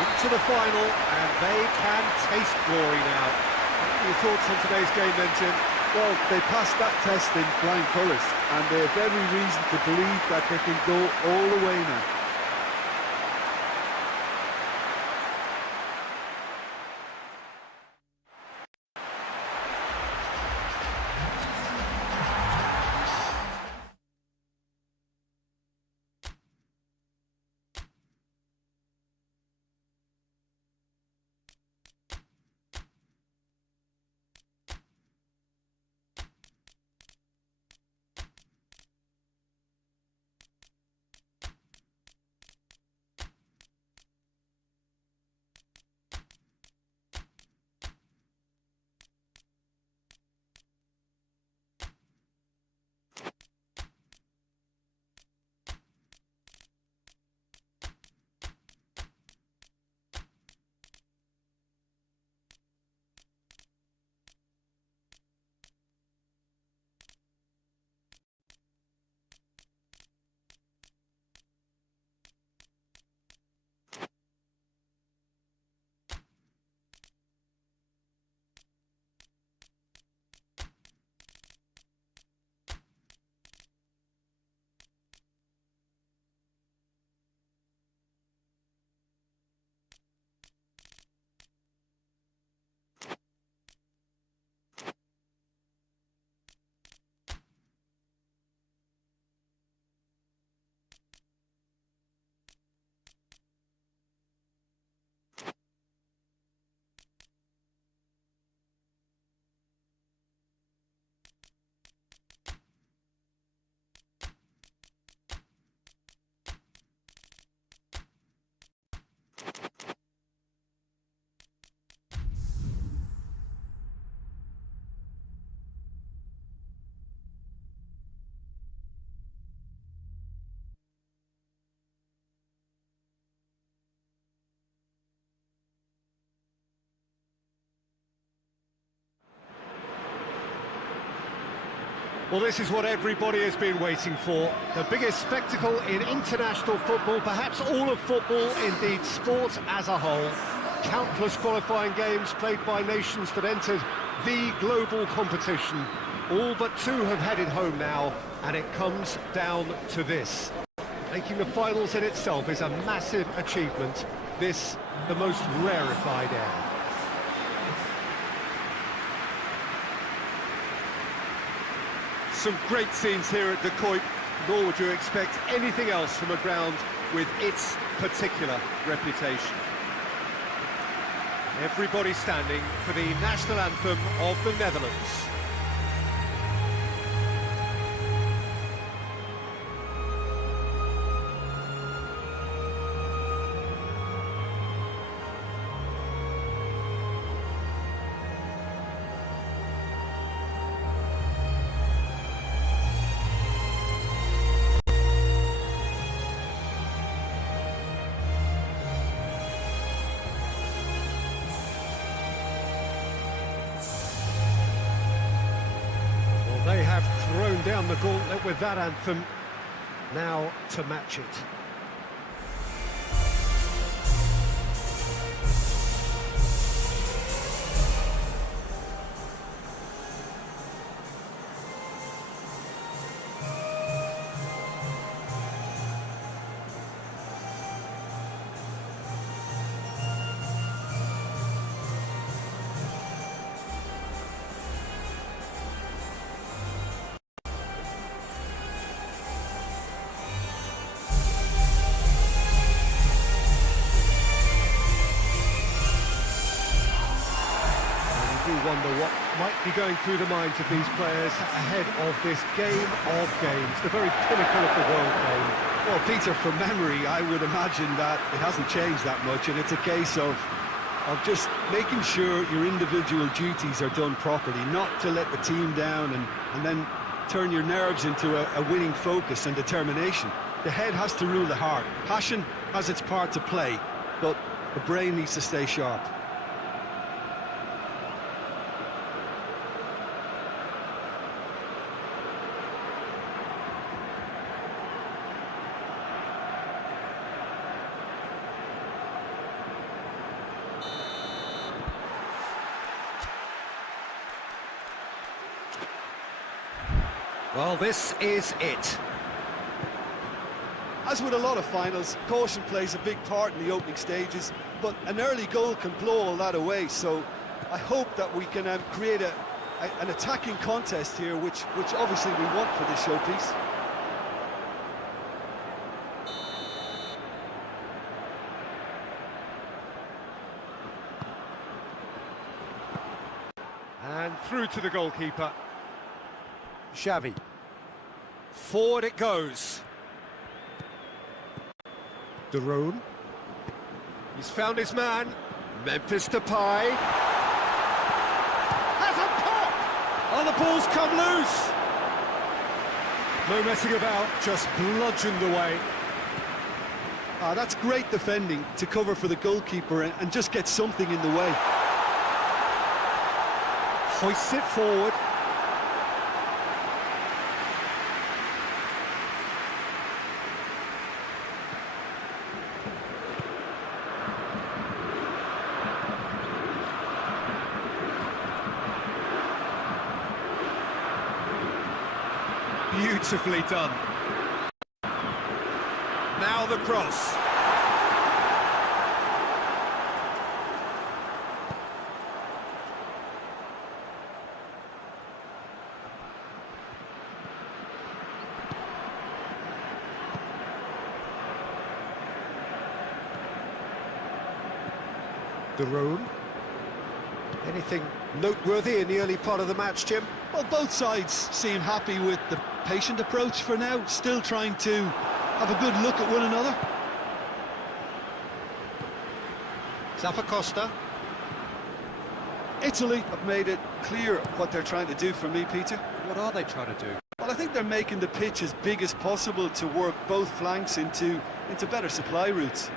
Into the final, and they can taste glory now. What are your thoughts on today's game then, Jim? Well, they passed that test in flying colours, and they have every reason to believe that they can go all the way now. Well, this is what everybody has been waiting for. The biggest spectacle in international football, perhaps all of football, indeed sport as a whole. Countless qualifying games played by nations that entered the global competition. All but two have headed home now, and it comes down to this. Making the finals in itself is a massive achievement. This, the most rarefied air. Some great scenes here at the Kuip, nor would you expect anything else from a ground with its particular reputation. Everybody standing for the national anthem of the Netherlands. They have thrown down the gauntlet with that anthem, now to match it. Wonder what might be going through the minds of these players ahead of this game of games, the very pinnacle of the world game. Well, Peter, from memory, I would imagine that it hasn't changed that much, and it's a case of just making sure your individual duties are done properly, not to let the team down and then turn your nerves into a winning focus and determination. The head has to rule the heart. Passion has its part to play, but the brain needs to stay sharp. Well, this is it. As with a lot of finals, caution plays a big part in the opening stages, but an early goal can blow all that away, so I hope that we can create an attacking contest here, which obviously we want for this showpiece. And through to the goalkeeper. Xavi. Forward it goes. De Roon. He's found his man. Memphis Depay. Has a pop! Oh, the ball's come loose. No messing about, just bludgeoned away. That's great defending to cover for the goalkeeper and just get something in the way. Hoists it forward. Beautifully done. Now the cross. De Roon. Anything noteworthy in the early part of the match, Jim? Well, both sides seem happy with the patient approach for now, still trying to have a good look at one another. Zappacosta. Italy have made it clear what they're trying to do for me, Peter. What are they trying to do? Well, I think they're making the pitch as big as possible to work both flanks into better supply routes.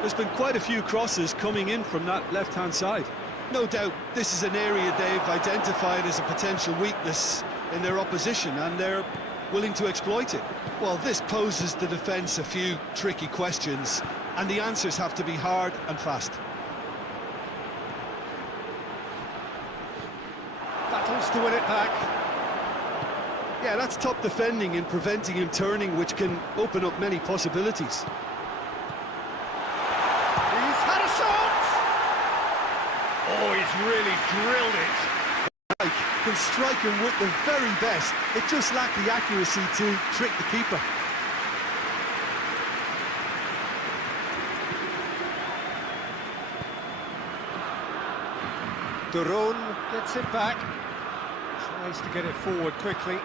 There's been quite a few crosses coming in from that left-hand side. No doubt this is an area they've identified as a potential weakness in their opposition, and they're willing to exploit it. Well, this poses the defence a few tricky questions, and the answers have to be hard and fast. Battles to win it back. Yeah, that's top defending and preventing him turning, which can open up many possibilities. He's had a shot! Oh, he's really drilled it. Can strike him with the very best. It just lacked the accuracy to trick the keeper. Duron gets it back. Tries to get it forward quickly.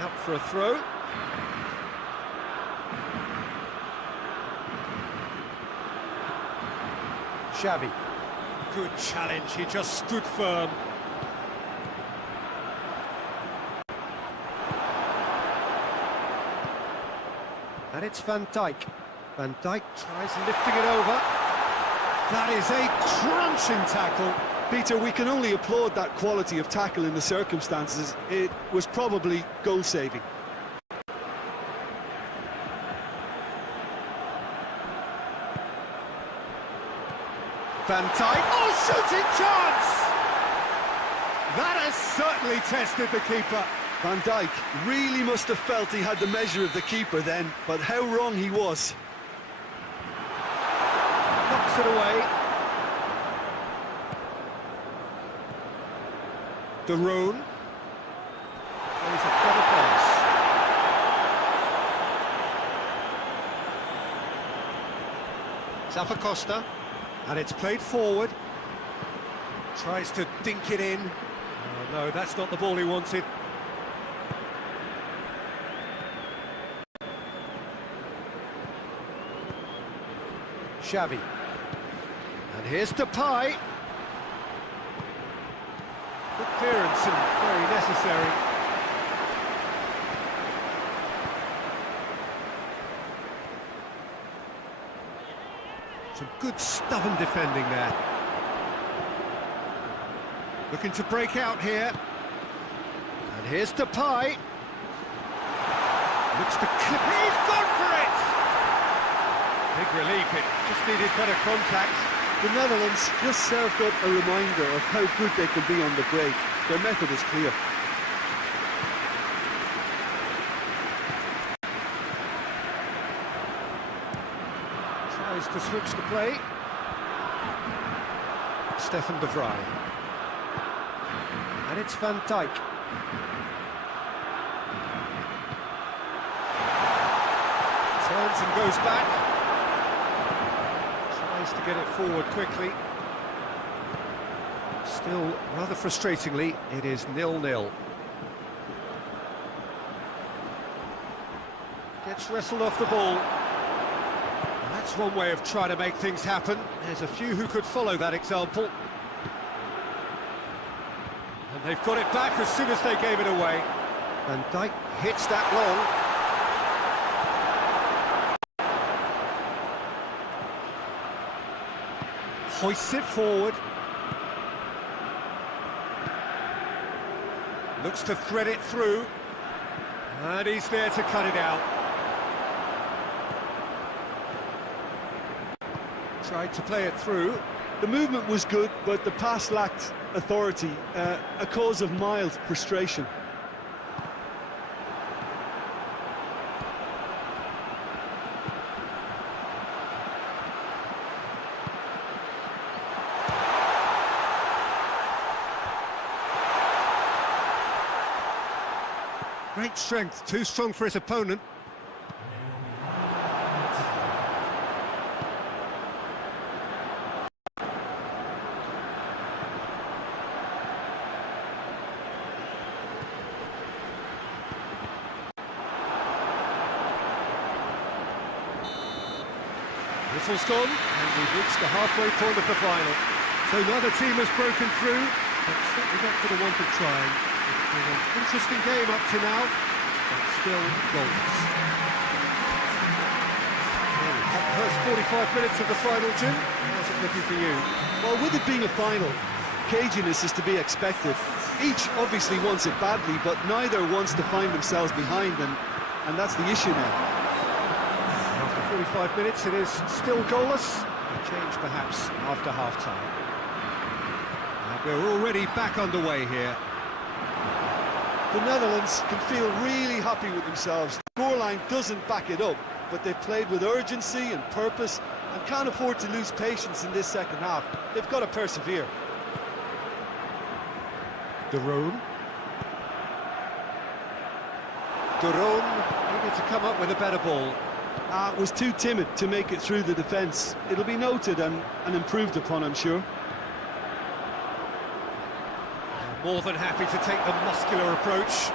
Out for a throw. Xavi. Good challenge, he just stood firm. And it's Van Dijk. Van Dijk tries lifting it over. That is a crunching tackle. Peter, we can only applaud that quality of tackle in the circumstances. It was probably goal-saving. Van Dijk, oh, shooting chance! That has certainly tested the keeper. Van Dijk really must have felt he had the measure of the keeper then, but how wrong he was. Knocks it away. Duron plays a clever pass. Zappacosta, and it's played forward. Tries to dink it in. Oh, no, that's not the ball he wanted. Xavi. And here's Depay. Good clearance and very necessary. Some good stubborn defending there. Looking to break out here. And here's Depay. Looks to clip. He's gone for it! Big relief, it just needed better contact. The Netherlands just served up a reminder of how good they can be on the break. Their method is clear. Tries to switch the play. Stefan de Vrij. And it's Van Dijk. Turns and goes back. Tries to get it forward quickly. Still, rather frustratingly, it is 0-0. Gets wrestled off the ball. That's one way of trying to make things happen. There's a few who could follow that example. And they've got it back as soon as they gave it away. Van Dijk hits that long. Hoists it forward. Looks to thread it through. And he's there to cut it out. Tried to play it through. The movement was good, but the pass lacked authority, a cause of mild frustration. Great strength, too strong for his opponent. Whistle's gone, and we've reached the halfway point of the final. So neither team has broken through, but certainly not for the want of trying. It's been an interesting game up to now, but still goals. Well, First 45 minutes of the final, Jim. How's it looking for you? Well, with it being a final, caginess is to be expected. Each obviously wants it badly, but neither wants to find themselves behind, and that's the issue now. After 45 minutes, it is still goalless. A change, perhaps, after half-time. And we're already back underway here. The Netherlands can feel really happy with themselves. The scoreline doesn't back it up, but they've played with urgency and purpose and can't afford to lose patience in this second half. They've got to persevere. De Roon needed to come up with a better ball. Was too timid to make it through the defence. It'll be noted and improved upon, I'm sure. More than happy to take the muscular approach.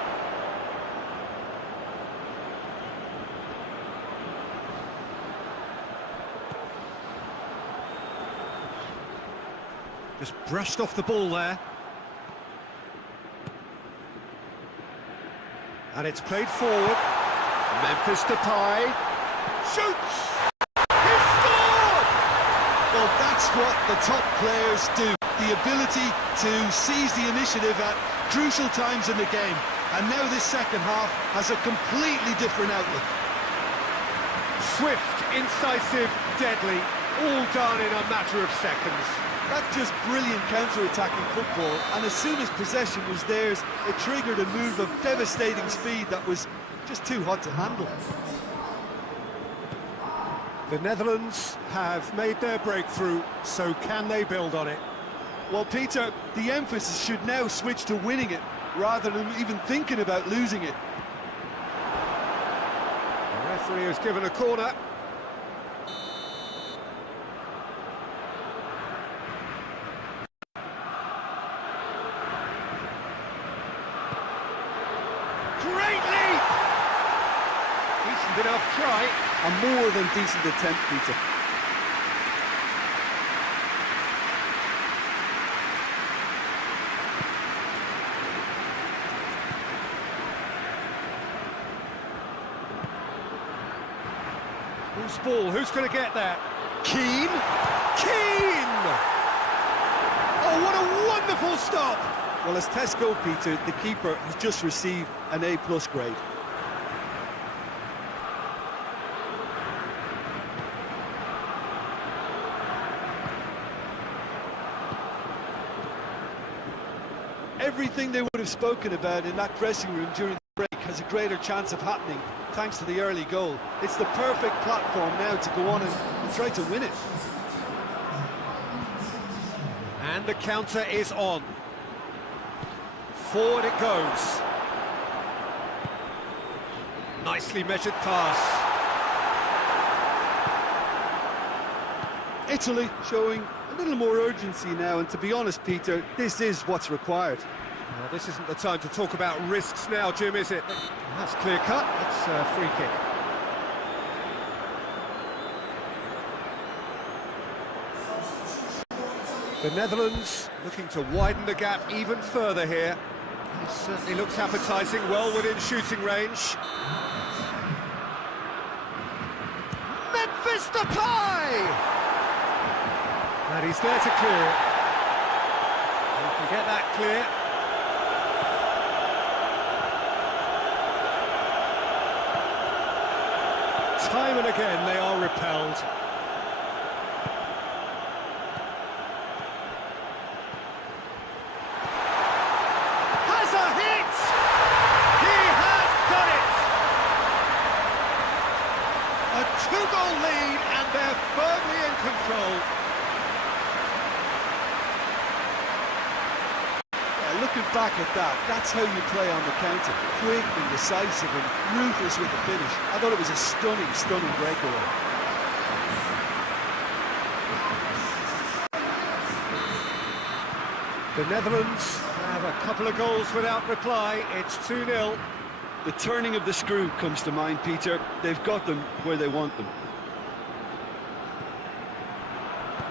Just brushed off the ball there. And it's played forward. Memphis Depay shoots! He scored! Well, that's what the top players do. The ability to seize the initiative at crucial times in the game. And now this second half has a completely different outlook. Swift, incisive, deadly, all done in a matter of seconds. That's just brilliant counter-attacking football, and as soon as possession was theirs, it triggered a move of devastating speed that was just too hot to handle. The Netherlands have made their breakthrough, so can they build on it? Well, Peter, the emphasis should now switch to winning it, rather than even thinking about losing it. The referee has given a corner. Great lead! Decent enough try. A more than decent attempt, Peter. Who's ball? Who's going to get that? Keane! Keane! Oh, what a wonderful stop! Well, as tests go, Peter, the keeper has just received an A+ grade. Everything they would have spoken about in that dressing room during the break has a greater chance of happening thanks to the early goal. It's the perfect platform now to go on and try to win it. And the counter is on. Forward it goes. Nicely measured pass. Italy showing a little more urgency now, and to be honest, Peter, this is what's required. Well, this isn't the time to talk about risks now, Jim, is it? That's clear cut. It's a free kick. The Netherlands looking to widen the gap even further here. It certainly looks appetising, well within shooting range. Memphis Depay! And he's there to clear it. He can get that clear. Time and again they are repelled. Has a hit! He has done it! A two-goal lead and they're firmly in control. Looking back at that, that's how you play on the counter. Quick and decisive and ruthless with the finish. I thought it was a stunning, stunning breakaway. The Netherlands have a couple of goals without reply. It's 2-0. The turning of the screw comes to mind, Peter. They've got them where they want them.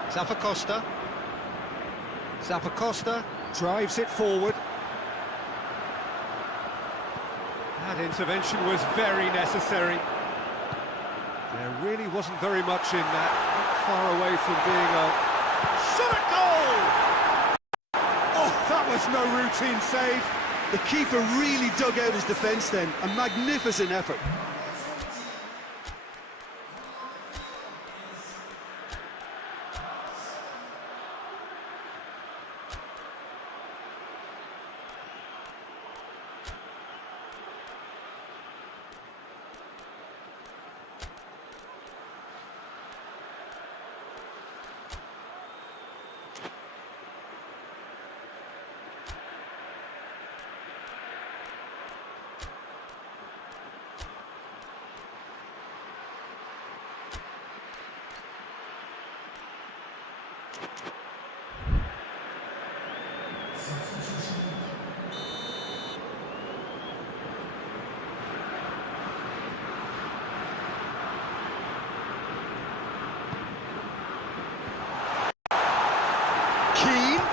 Zappacosta. Zappacosta drives it forward. That intervention was very necessary. They're really wasn't very much in that, not far away from being a shot at goal! Oh, that was no routine save. The keeper really dug out his defence then, a magnificent effort.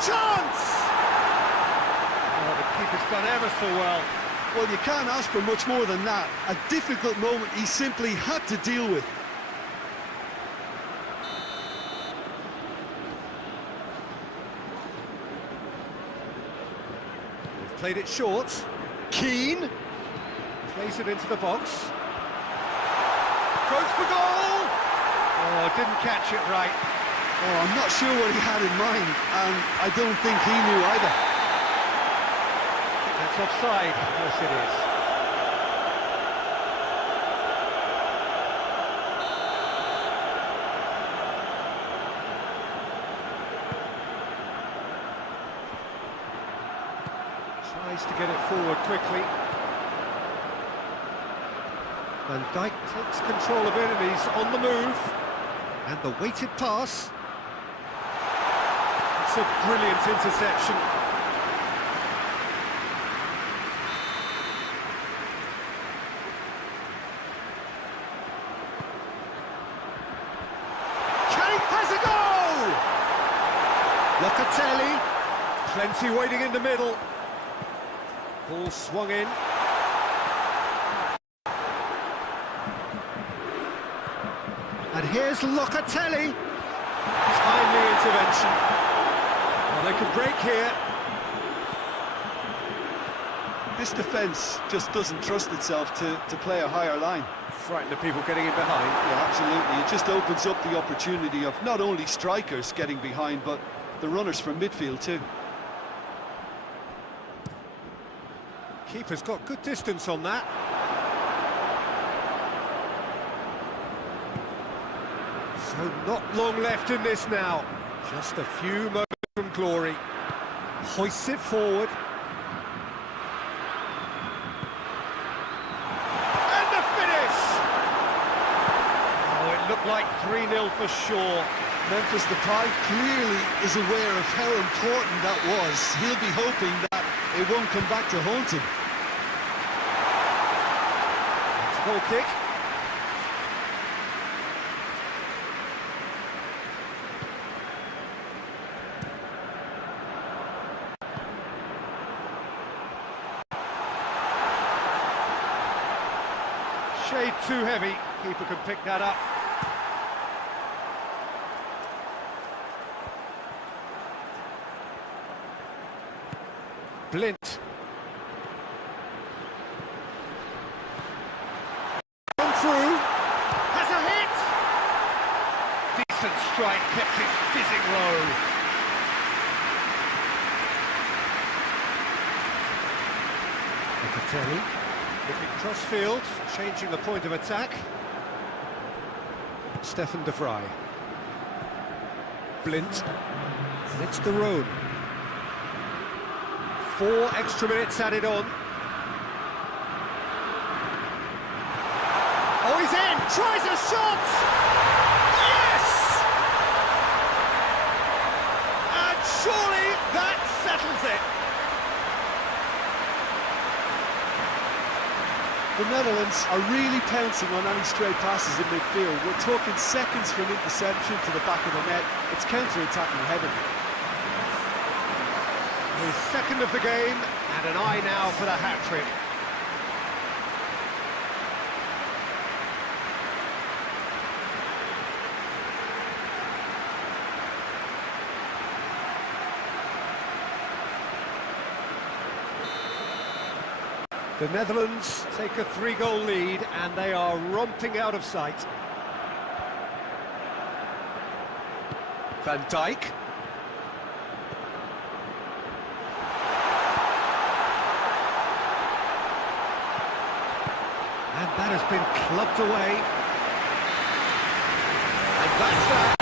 Chance! Oh, the keeper's done ever so well. Well, you can't ask for much more than that. A difficult moment he simply had to deal with. They've played it short. Keane plays it into the box. Goes for goal! Oh, didn't catch it right. Oh, I'm not sure what he had in mind, and I don't think he knew either. That's offside. Yes, it is. Tries to get it forward quickly. Van Dijk takes control of it and he's on the move. And the weighted pass. It's a brilliant interception. Kane has a goal! Locatelli, plenty waiting in the middle. Ball swung in. And here's Locatelli. Timely intervention. Well, they could break here. This defence just doesn't trust itself to play a higher line. Frightened of people getting in behind. Yeah, absolutely. It just opens up the opportunity of not only strikers getting behind, but the runners from midfield too. Keeper's got good distance on that. So not long left in this now. Just a few moments from glory. Hoists it forward. And the finish! Oh, it looked like 3-0 for sure. Memphis Depay clearly is aware of how important that was. He'll be hoping that it won't come back to haunt him. It's a goal kick. Shade too heavy. Keeper can pick that up. Blint. On through. Has a hit. Decent strike, kept it fizzing low. Locatelli. Looking cross-field, changing the point of attack. Stefan de Vrij. Blint. And it's de Roon. 4 extra minutes added on. Oh, he's in! Tries a shot! Yes! And surely that settles it. The Netherlands are really pouncing on any stray passes in midfield. We're talking seconds from interception to the back of the net. It's counter-attacking heaven. His second of the game, and an eye now for the hat-trick. The Netherlands take a 3-goal lead and they are romping out of sight. Van Dijk. And that has been clubbed away. And that's that.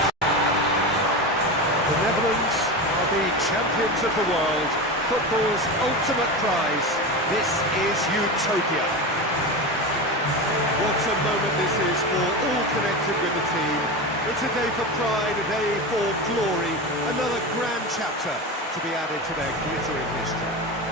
The Netherlands are the champions of the world. Football's ultimate prize. This is utopia. What a moment this is for all connected with the team. It's a day for pride, a day for glory. Another grand chapter to be added to their glittering history.